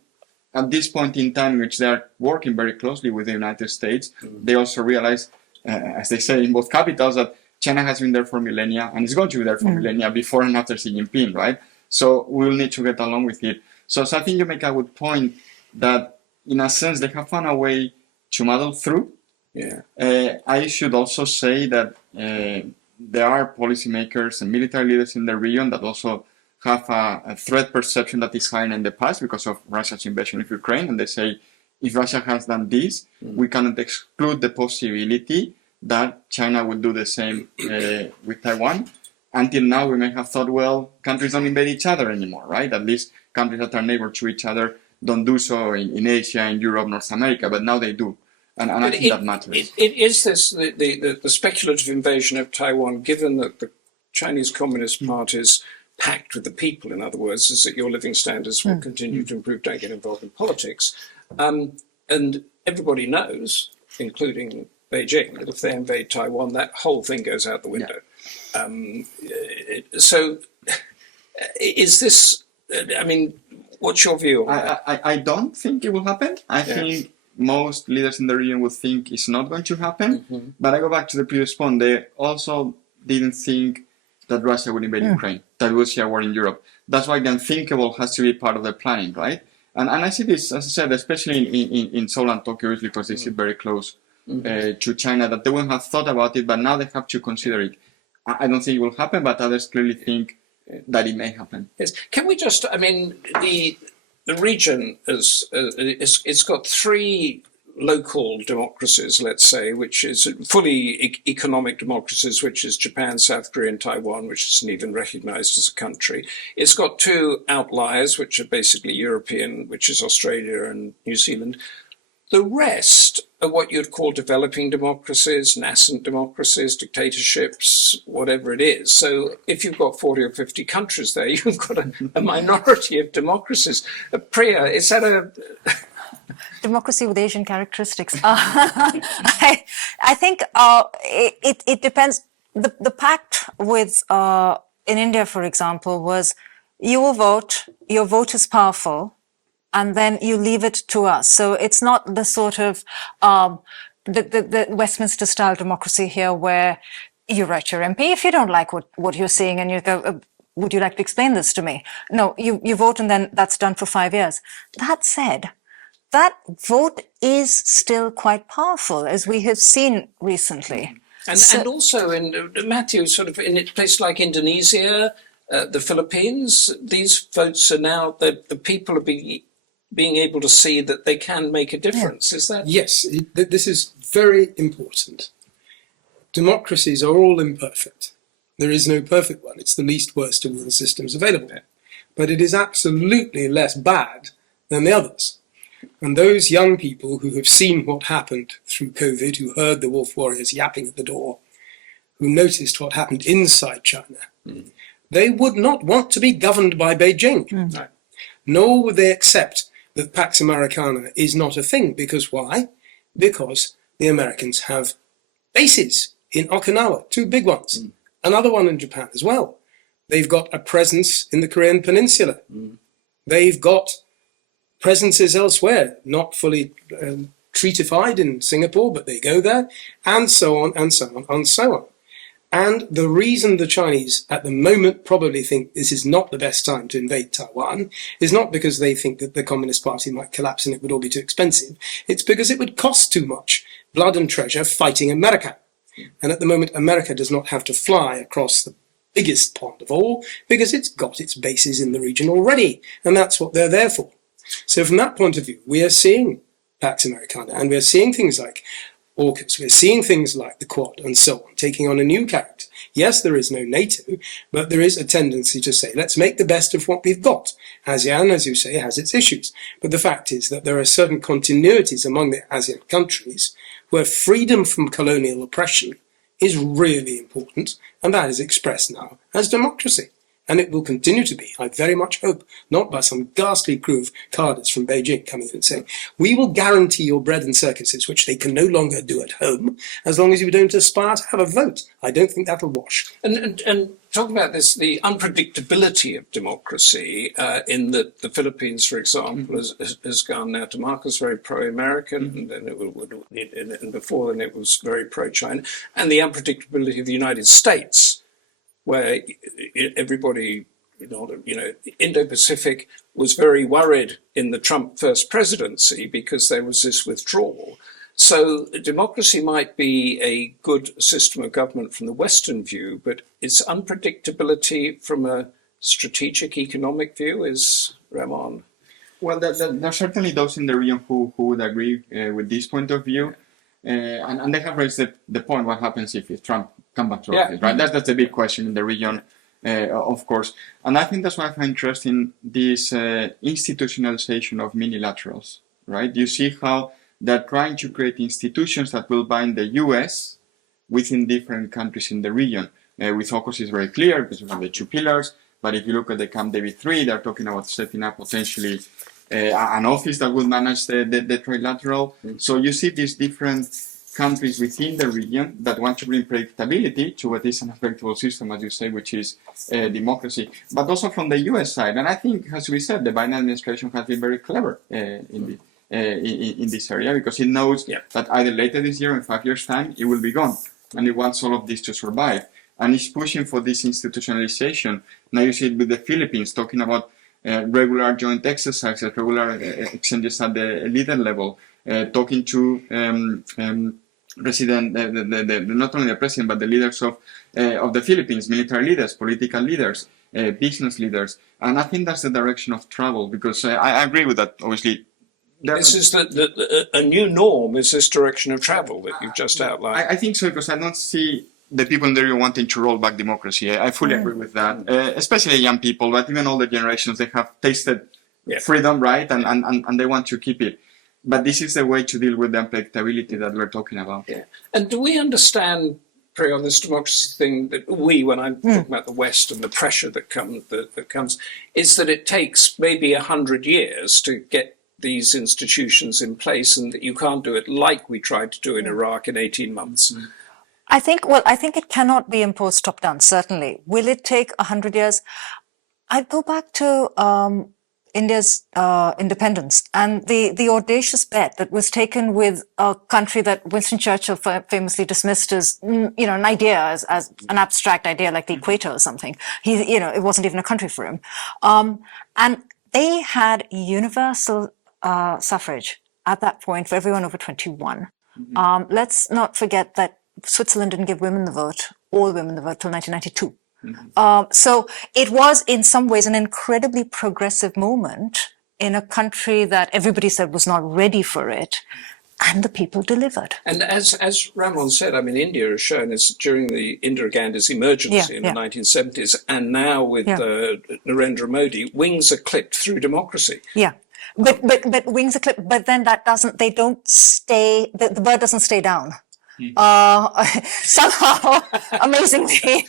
at this point in time, which they are working very closely with the United States, they also realize, as they say in both capitals, that China has been there for millennia and is going to be there for millennia before and after Xi Jinping, right? So we'll need to get along with it. So I think you make a good point that, in a sense, they have found a way to muddle through. Yeah. I should also say that there are policymakers and military leaders in the region that also have a threat perception that is higher than in the past because of Russia's invasion of Ukraine. And they say, if Russia has done this, we cannot exclude the possibility that China will do the same with Taiwan. Until now, we may have thought, well, countries don't invade each other anymore, right? At least countries that are neighbor to each other don't do so in Asia, in Europe, North America, but now they do. And I think that matters. It is the speculative invasion of Taiwan, given that Chinese Communist Party is pact with the people, in other words, is that your living standards will continue to improve, don't get involved in politics. And everybody knows, including Beijing, that if they invade Taiwan, that whole thing goes out the window. So is this, I mean, what's your view on that? I don't think it will happen. I think most leaders in the region would think it's not going to happen. But I go back to the previous point. They also didn't think that Russia would invade Ukraine, that we'll see a war in Europe. That's why the unthinkable has to be part of the planning, right? And I see this, as I said, especially in Seoul and Tokyo, because they sit very close to China, that they wouldn't have thought about it, but now they have to consider it. I don't think it will happen, but others clearly think that it may happen. Yes. Can we just, I mean, the region is, it's got three local democracies, let's say, which is fully economic democracies, which is Japan, South Korea, and Taiwan, which isn't even recognized as a country. It's got two outliers, which are basically European, which is Australia and New Zealand. The rest are what you'd call developing democracies, nascent democracies, dictatorships, whatever it is. So if you've got 40 or 50 countries there, you've got a minority of democracies. Priya, is that a... Democracy with Asian characteristics. I think it depends. The pact with in India, for example, was you will vote, your vote is powerful, and then you leave it to us. So it's not the sort of the Westminster style democracy here where you write your MP if you don't like what you're seeing and you go, would you like to explain this to me? No, you vote and then that's done for 5 years. That said, that vote is still quite powerful, as we have seen recently. And also, in Matthew, sort of in a place like Indonesia, the Philippines, these votes are now, the people are being able to see that they can make a difference. Is that? Yes, this is very important. Democracies are all imperfect. There is no perfect one. It's the least worst of all the systems available. But it is absolutely less bad than the others. And those young people who have seen what happened through COVID, who heard the wolf warriors yapping at the door, who noticed what happened inside China, they would not want to be governed by Beijing. No. Nor would they accept that Pax Americana is not a thing. Because why? Because the Americans have bases in Okinawa, 2 big ones, another one in Japan as well. They've got a presence in the Korean Peninsula. They've got presences elsewhere, not fully treatified in Singapore, but they go there, and so on, and so on, and so on. And the reason the Chinese at the moment probably think this is not the best time to invade Taiwan is not because they think that the Communist Party might collapse and it would all be too expensive. It's because it would cost too much blood and treasure fighting America. And at the moment, America does not have to fly across the biggest pond of all because it's got its bases in the region already. And that's what they're there for. So from that point of view, we are seeing Pax Americana, and we're seeing things like AUKUS, we're seeing things like the Quad and so on, taking on a new character. Yes, there is no NATO, but there is a tendency to say, let's make the best of what we've got. ASEAN, as you say, has its issues. But the fact is that there are certain continuities among the ASEAN countries where freedom from colonial oppression is really important, and that is expressed now as democracy. And it will continue to be, I very much hope, not by some ghastly crew of carders from Beijing coming in and saying, we will guarantee your bread and circuses, which they can no longer do at home, as long as you don't aspire to have a vote. I don't think that'll wash. And talking about this, the unpredictability of democracy in the Philippines, for example, has gone now to Marcos very pro-American, and then and before then it was very pro-China, and the unpredictability of the United States, where everybody, Indo-Pacific was very worried in the Trump first presidency because there was this withdrawal. So democracy might be a good system of government from the Western view, but its unpredictability from a strategic economic view is, Ramon. Well, there are certainly those in the region who would agree with this point of view. And they have raised the point, what happens if Trump comes back to office, right? That's the big question in the region, of course. And I think that's why I find interesting this institutionalization of minilaterals, right? You see how they're trying to create institutions that will bind the US within different countries in the region. With AUKUS, it's very clear because we have the 2 pillars. But if you look at the Camp David 3, they're talking about setting up potentially an office that will manage the trilateral. So you see these different countries within the region that want to bring predictability to what is an unpredictable system, as you say, which is democracy, but also from the US side. And I think, as we said, the Biden administration has been very clever in this area, because it knows that either later this year or in 5 years' time, it will be gone. And it wants all of this to survive. And it's pushing for this institutionalization. Now you see it with the Philippines, talking about regular joint exercises, regular exchanges at the leader level, talking to president, not only the president, but the leaders of the Philippines, military leaders, political leaders, business leaders. And I think that's the direction of travel, because I agree with that, obviously. This is a new norm, is this direction of travel that you've just outlined? I think so, because I don't see the people in the area wanting to roll back democracy. I fully agree with that, especially young people, but even older generations, they have tasted freedom, right? And they want to keep it. But this is the way to deal with the unpredictability that we're talking about. Yeah. And do we understand, Priya, on this democracy thing, that when I'm talking about the West and the pressure that comes, is that it takes maybe 100 years to get these institutions in place, and that you can't do it like we tried to do in Iraq in 18 months? I think it cannot be imposed top down, certainly. Will it take 100 years? I'd go back to India's independence and the audacious bet that was taken with a country that Winston Churchill famously dismissed as, an idea, as an abstract idea like the equator or something. It wasn't even a country for him. And they had universal suffrage at that point for everyone over 21. Let's not forget that Switzerland didn't give women the vote, all women the vote, till 1992. So it was in some ways an incredibly progressive moment in a country that everybody said was not ready for it, and the people delivered. And as Ramon said, I mean, India has shown us during the Indira Gandhi's emergency in the 1970s, and now with Narendra Modi, wings are clipped through democracy. Yeah. But wings are clipped, but then they don't stay, the bird doesn't stay down. Somehow, amazingly.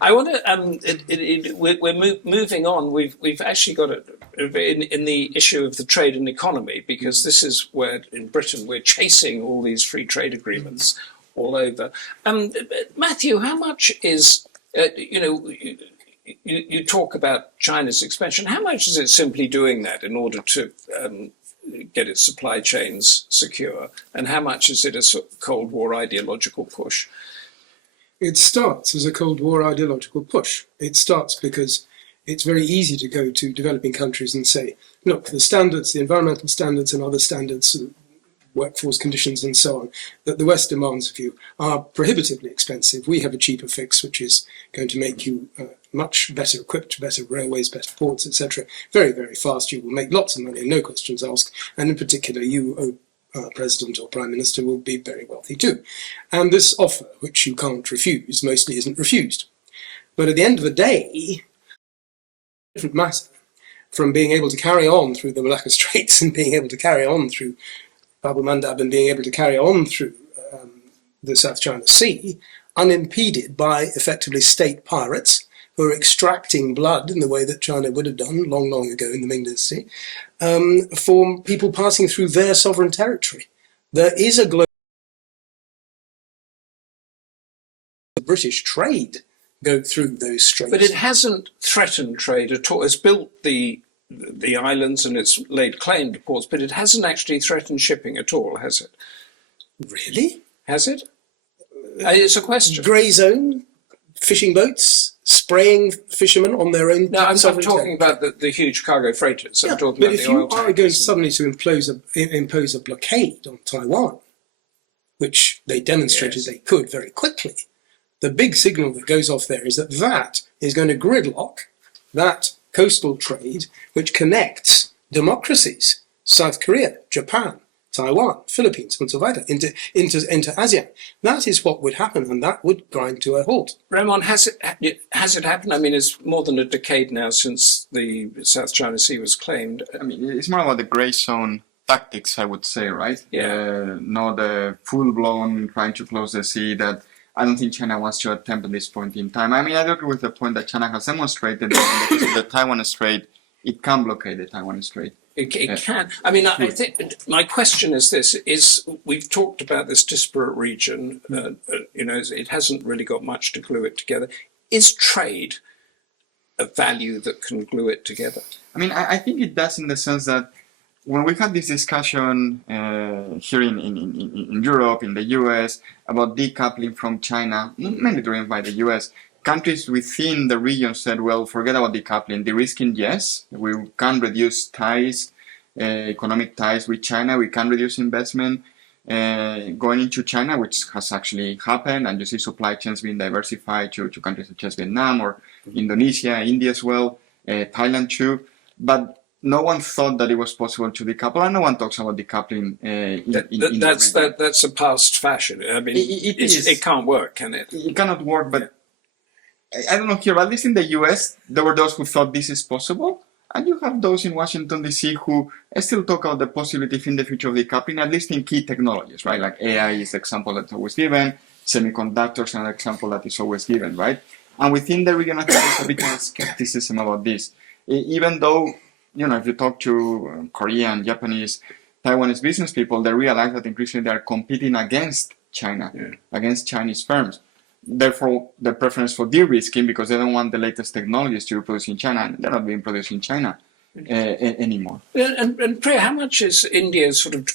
I want to. We're moving on. We've actually got in the issue of the trade and economy, because this is where in Britain we're chasing all these free trade agreements all over. Matthew, how much is you talk about China's expansion? How much is it simply doing that in order to get its supply chains secure, and how much is it a sort of Cold War ideological push? It starts as a Cold War ideological push. It starts because it's very easy to go to developing countries and say, look, the standards, the environmental standards and other standards, workforce conditions and so on, that the West demands of you are prohibitively expensive. We have a cheaper fix, which is going to make you much better equipped, better railways, better ports, etc. Very, very fast. You will make lots of money, no questions asked. And in particular, you, President or Prime Minister, will be very wealthy too. And this offer, which you can't refuse, mostly isn't refused. But at the end of the day, different matter from being able to carry on through the Malacca Straits and being able to carry on through Bab el-Mandab and being able to carry on through the South China Sea, unimpeded by effectively state pirates who are extracting blood in the way that China would have done long, long ago in the Ming Dynasty, for people passing through their sovereign territory. There is a global British trade go through those straits. But it hasn't threatened trade at all. It's built the islands and it's laid claim to ports, but it hasn't actually threatened shipping at all, has it? Really? Has it? It's a question. Grey zone, fishing boats, spraying fishermen on their own. No, I'm talking about the huge cargo freighters. I'm talking about the oil But if you are going suddenly to impose a blockade on Taiwan, which they demonstrated they could very quickly, the big signal that goes off there is that that is going to gridlock that coastal trade which connects democracies, South Korea, Japan, Taiwan, Philippines, and so forth, into ASEAN. That is what would happen, and that would grind to a halt. Ramon, has it happened? I mean, it's more than a decade now since the South China Sea was claimed. I mean, it's more about the grey zone tactics, I would say, right? Yeah. Not a full-blown trying to close the sea that I don't think China wants to attempt at this point in time. I mean, I agree with the point that China has demonstrated that in the case of the Taiwan Strait, it can blockade the Taiwan Strait. It can. I mean, I think my question is this: we've talked about this disparate region. It hasn't really got much to glue it together. Is trade a value that can glue it together? I mean, I think it does in the sense that when we had this discussion here in Europe, in the US, about decoupling from China, mainly driven by the US, countries within the region said, well, forget about decoupling. De-risking, yes, we can reduce ties, economic ties with China. We can reduce investment going into China, which has actually happened. And you see supply chains being diversified to countries such as Vietnam or Indonesia, India as well, Thailand too. But no one thought that it was possible to decouple, and no one talks about decoupling. That's a past fashion. I mean, it can't work, can it? It cannot work, but I don't know here, but at least in the US, there were those who thought this is possible, and you have those in Washington, D.C. who still talk about the possibility in the future of decoupling, at least in key technologies, right? Like AI is the example that's always given, semiconductors are an example that is always given, right? And within the region, I think there's a bit of skepticism about this. Even though, if you talk to Korean, Japanese, Taiwanese business people, they realize that increasingly they are competing against China, against Chinese firms. Therefore, the preference for de-risking, because they don't want the latest technologies to be produced in China, and they're not being produced in China anymore. And Priya, how much is India sort of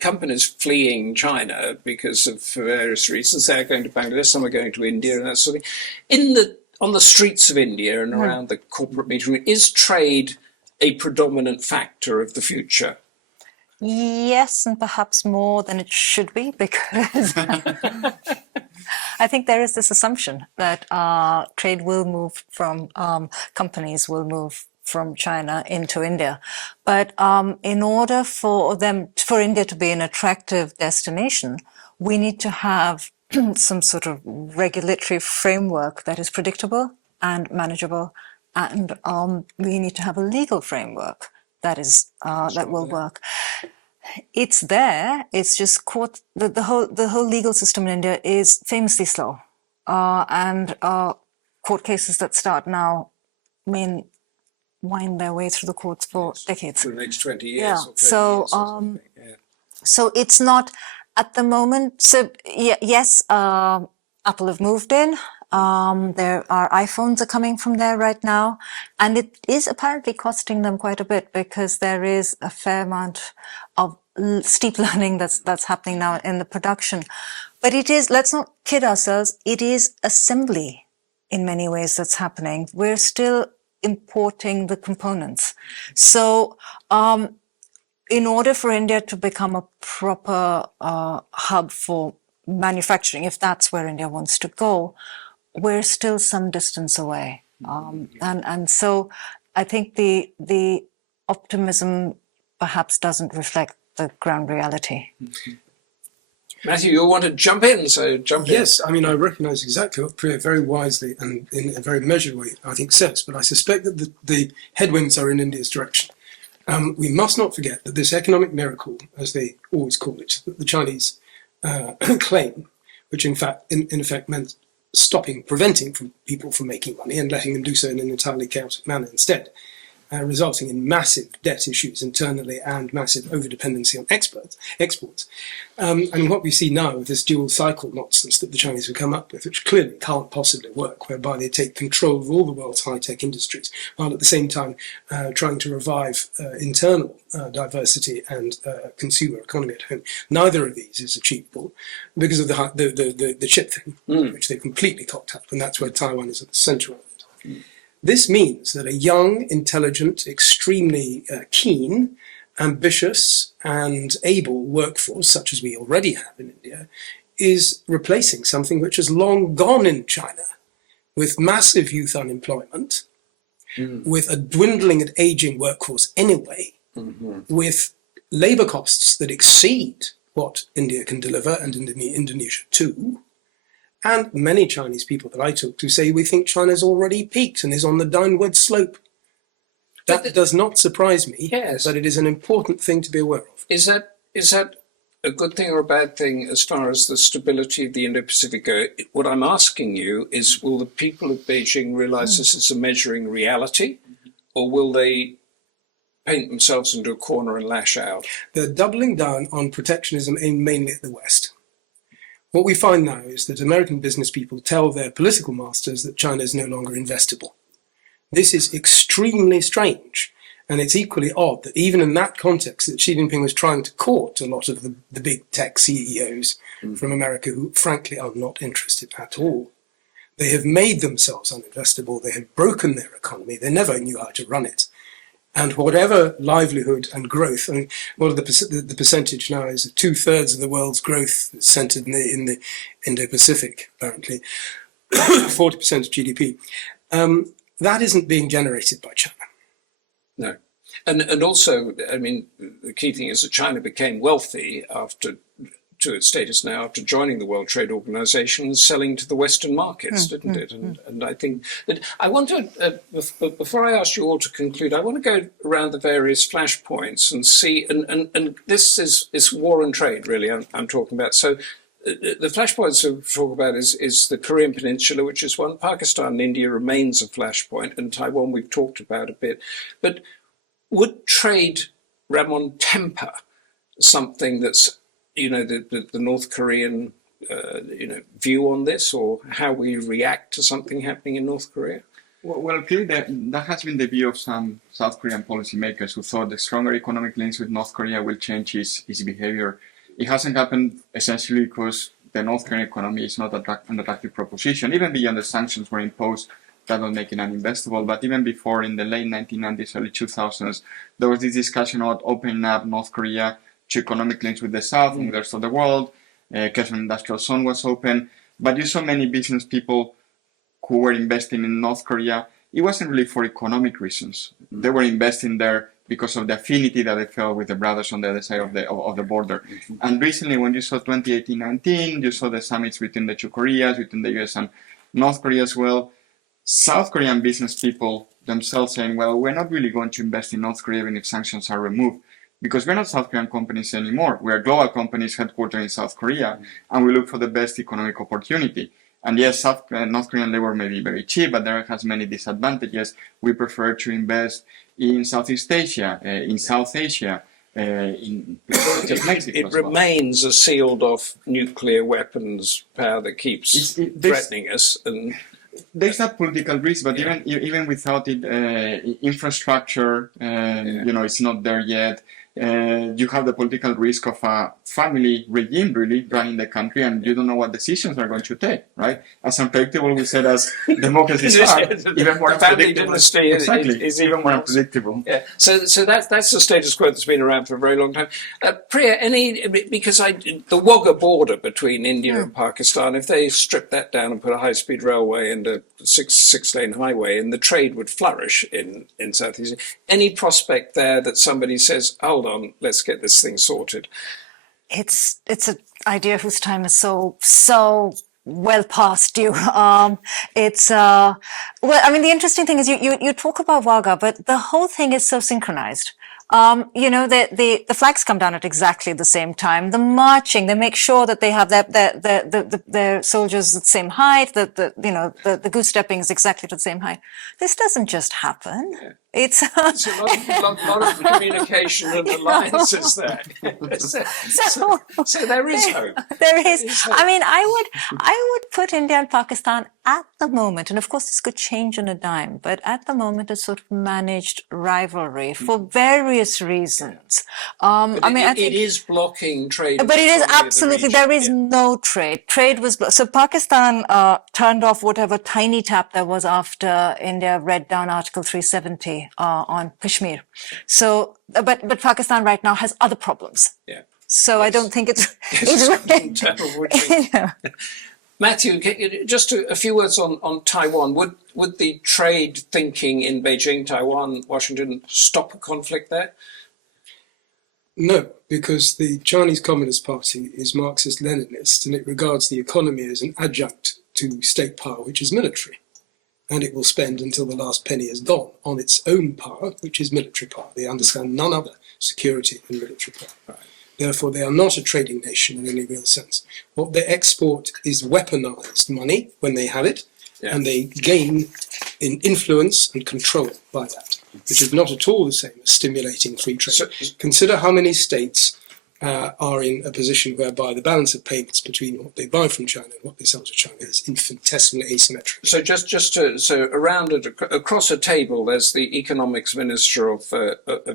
companies fleeing China because of various reasons? They're going to Bangladesh, some are going to India, and that sort of thing. On the streets of India and around the corporate meeting room, is trade a predominant factor of the future? Yes, and perhaps more than it should be, because I think there is this assumption that trade will move from, companies will move from China into India. But in order for India to be an attractive destination, we need to have some sort of regulatory framework that is predictable and manageable, and we need to have a legal framework that is that will work. It's there. It's just the whole legal system in India is famously slow, and court cases that start now wind their way through the courts for decades. For the next 20 years. Yeah. Or 30 years so it's not at the moment. So yes, Apple have moved in. There are iPhones are coming from there right now, and it is apparently costing them quite a bit, because there is a fair amount of steep learning that's happening now in the production. But it is, let's not kid ourselves, it is assembly in many ways that's happening. We're still importing the components. So in order for India to become a proper hub for manufacturing, if that's where India wants to go, we're still some distance away. And so I think the optimism perhaps doesn't reflect the ground reality. Matthew, you'll want to jump in, so jump in. Yes, I mean, I recognise exactly what Priya very wisely and in a very measured way, I think, says, but I suspect that the headwinds are in India's direction. We must not forget that this economic miracle, as they always call it, that the Chinese claim, which in effect meant preventing people from making money and letting them do so in an entirely chaotic manner instead, resulting in massive debt issues internally and massive overdependency on exports. And what we see now with this dual cycle nonsense that the Chinese have come up with, which clearly can't possibly work, whereby they take control of all the world's high-tech industries, while at the same time trying to revive internal diversity and consumer economy at home. Neither of these is achievable because of the chip thing, which they've completely cocked up, and that's where Taiwan is at the center of it. This means that a young, intelligent, extremely keen, ambitious and able workforce, such as we already have in India, is replacing something which has long gone in China, with massive youth unemployment, with a dwindling and aging workforce anyway, with labour costs that exceed what India can deliver, and Indonesia too. And many Chinese people that I talk to say we think China's already peaked and is on the downward slope. That does not surprise me, Yes. but it is an important thing to be aware of. Is that a good thing or a bad thing as far as the stability of the Indo-Pacific go? What I'm asking you is, will the people of Beijing realize this is a measuring reality, or will they paint themselves into a corner and lash out? They're doubling down on protectionism aimed mainly at the West. What we find now is that American business people tell their political masters that China is no longer investable. This is extremely strange. And it's equally odd that even in that context that Xi Jinping was trying to court a lot of the big tech CEOs from America who frankly are not interested at all. They have made themselves uninvestable. They have broken their economy. They never knew how to run it. And whatever livelihood and growth, I mean, well, the percentage now is 2/3 of the world's growth is centered in the Indo-Pacific, apparently, 40% of GDP. That isn't being generated by China. No. And also, I mean, the key thing is that China became wealthy to its status now after joining the World Trade Organization and selling to the Western markets, didn't it? And I think that I want to, before I ask you all to conclude, I want to go around the various flashpoints and see, and this is war and trade, really, I'm talking about. So the flashpoints we talk about is the Korean Peninsula, which is one. Pakistan and India remains a flashpoint, and Taiwan we've talked about a bit. But would trade, Ramon, temper something that's, the North Korean, view on this, or how we react to something happening in North Korea? Well, clearly that has been the view of some South Korean policymakers who thought the stronger economic links with North Korea will change his behavior. It hasn't happened essentially because the North Korean economy is not an attractive proposition. Even beyond the sanctions were imposed, that will make it uninvestable. But even before, in the late 1990s, early 2000s, there was this discussion about opening up North Korea to economic links with the South and the rest of the world. Kherson Industrial Zone was open. But you saw many business people who were investing in North Korea. It wasn't really for economic reasons. They were investing there because of the affinity that they felt with the brothers on the other side of the border. And recently, when you saw 2018-19, you saw the summits between the two Koreas, between the US and North Korea as well. South Korean business people themselves saying, well, we're not really going to invest in North Korea even if sanctions are removed, because we're not South Korean companies anymore. We're global companies headquartered in South Korea, and we look for the best economic opportunity. And yes, North Korean labor may be very cheap, but there has many disadvantages. We prefer to invest in Southeast Asia, in South Asia, in Mexico. It remains a sealed-off nuclear weapons power that keeps threatening us. And there's that political risk, but even without it, infrastructure, it's not there yet. You have the political risk of a family regime really running the country, and you don't know what decisions they're going to take, right? As unpredictable we said as democracies are, even more unpredictable. Is even more unpredictable. Yeah. So that's the status quo that's been around for a very long time. Priya, because the Wagah border between India and Pakistan, if they strip that down and put a high-speed railway and a six-lane highway, and the trade would flourish in Southeast Asia. Any prospect there that somebody says, hold on, let's get this thing sorted? It's an idea whose time is so well past due. The interesting thing is you talk about Wagah, but the whole thing is so synchronized. The flags come down at exactly the same time. The marching, they make sure that they have their soldiers at the same height. The goose stepping is exactly to the same height. This doesn't just happen. Yeah. It's a lot of communication and alliances there. So there is hope. There is. Hope. I mean, I would put India and Pakistan at the moment, and of course this could change on a dime, but at the moment a sort of managed rivalry for various reasons. I think it is blocking trade. But it is absolutely, there is no trade. Trade was blocked. So Pakistan turned off whatever tiny tap there was after India read down Article 370 on Kashmir. So, but Pakistan right now has other problems. Yeah. So I don't think it's Matthew, just a few words on Taiwan. Would the trade thinking in Beijing, Taiwan, Washington stop a conflict there? No, because the Chinese Communist Party is Marxist-Leninist, and it regards the economy as an adjunct to state power, which is military. and it will spend until the last penny is gone on its own power, which is military power. They understand none other security than military power. Right. Therefore, they are not a trading nation in any real sense. What they export is weaponized money when they have it, and they gain in influence and control by that, which is not at all the same as stimulating free trade. So, consider how many states are in a position whereby the balance of payments between what they buy from China and what they sell to China is infinitesimally asymmetric. So so around it, across a table, there's the economics minister of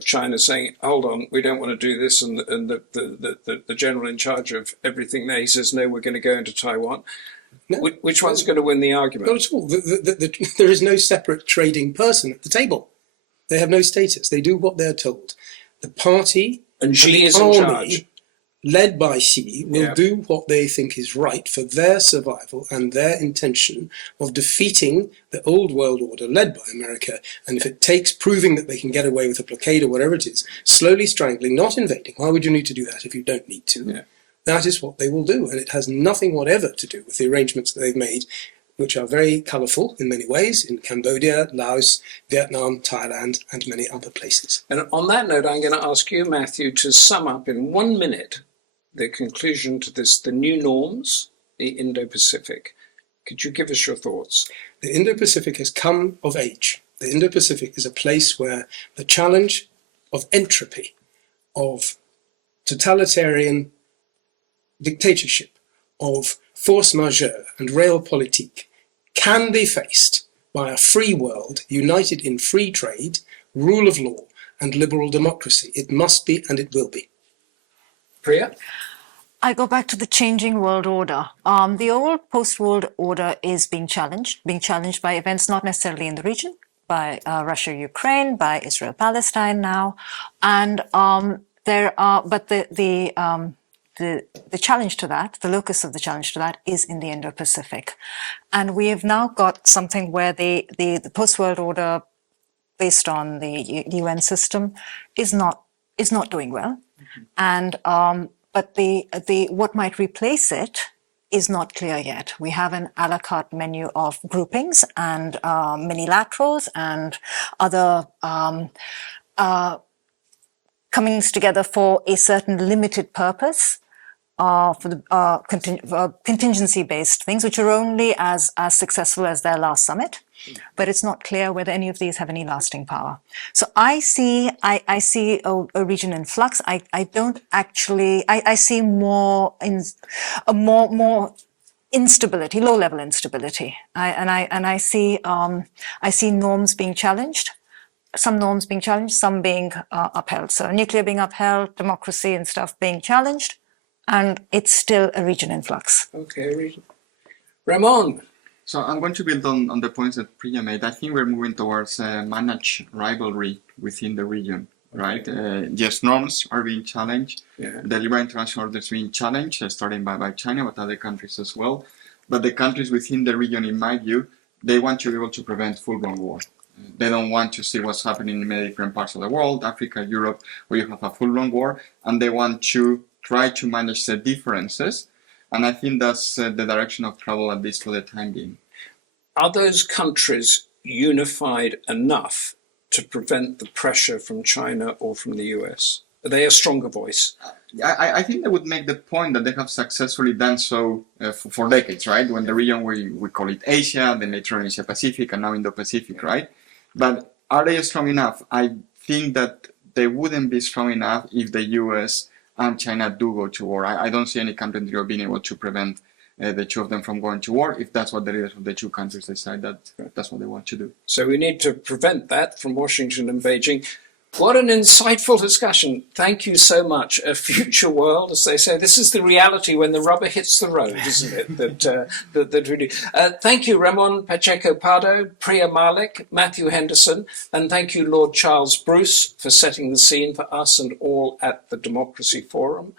China saying, "Hold on, we don't want to do this," and the general in charge of everything there, he says, "No, we're going to go into Taiwan." No, which one's going to win the argument? Not at all. There is no separate trading person at the table. They have no status. They do what they're told. The party and Xi is in charge, led by Xi, will do what they think is right for their survival and their intention of defeating the old world order led by America. And if it takes proving that they can get away with a blockade or whatever it is, slowly strangling, not invading. Why would you need to do that if you don't need to? Yeah. That is what they will do. And it has nothing whatever to do with the arrangements that they've made, which are very colourful in many ways, in Cambodia, Laos, Vietnam, Thailand, and many other places. And on that note, I'm going to ask you, Matthew, to sum up in 1 minute the conclusion to this, the new norms, the Indo-Pacific. Could you give us your thoughts? The Indo-Pacific has come of age. The Indo-Pacific is a place where the challenge of entropy, of totalitarian dictatorship, of force majeure and realpolitik can be faced by a free world united in free trade, rule of law and liberal democracy. It must be and it will be. Priya? I go back to the changing world order. The old post-world order is being challenged by events not necessarily in the region, by Russia-Ukraine, by Israel-Palestine now, and the challenge to that, the locus of the challenge to that, is in the Indo-Pacific. And we have now got something where the post-world order, based on the UN system, is not doing well. And but what might replace it is not clear yet. We have an a la carte menu of groupings and minilaterals and other comings together for a certain limited purpose, for the contingency-based things, which are only as successful as their last summit. But it's not clear whether any of these have any lasting power. So I see a region in flux. I see more instability, low-level instability. I see norms being challenged. Some norms being challenged, some being upheld. So nuclear being upheld, democracy and stuff being challenged, and it's still a region in flux. Okay, Ramon. So I'm going to build on the points that Priya made. I think we're moving towards managed rivalry within the region, right? Yes, norms are being challenged. Yeah. The liberal international order is being challenged, starting by China, but other countries as well. But the countries within the region, in my view, they want to be able to prevent full-blown war. They don't want to see what's happening in many different parts of the world, Africa, Europe, where you have a full-blown war, and they want to try to manage the differences. And I think that's the direction of travel, at least for the time being. Are those countries unified enough to prevent the pressure from China or from the US? Are they a stronger voice? I think they would make the point that they have successfully done so for decades, right? When the region, we call it Asia, then later on Asia-Pacific, and now Indo-Pacific, right? But are they strong enough? I think that they wouldn't be strong enough if the US and China do go to war. I don't see any country in Europe being able to prevent the two of them from going to war if that's what the leaders of the two countries decide that's what they want to do. So we need to prevent that from Washington and Beijing. What an insightful discussion. Thank you so much. A future world, as they say. This is the reality when the rubber hits the road, isn't it? that we do. Thank you, Ramon, Pacheco, Pardo, Priya, Malik, Matthew Henderson, and thank you, Lord Charles Bruce, for setting the scene for us and all at the Democracy Forum.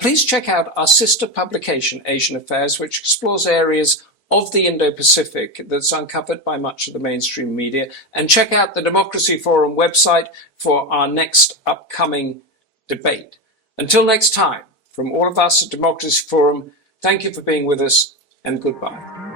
Please check out our sister publication, Asian Affairs, which explores areas of the Indo-Pacific that's uncovered by much of the mainstream media, and check out the Democracy Forum website for our next upcoming debate. Until next time, from all of us at Democracy Forum, thank you for being with us and goodbye.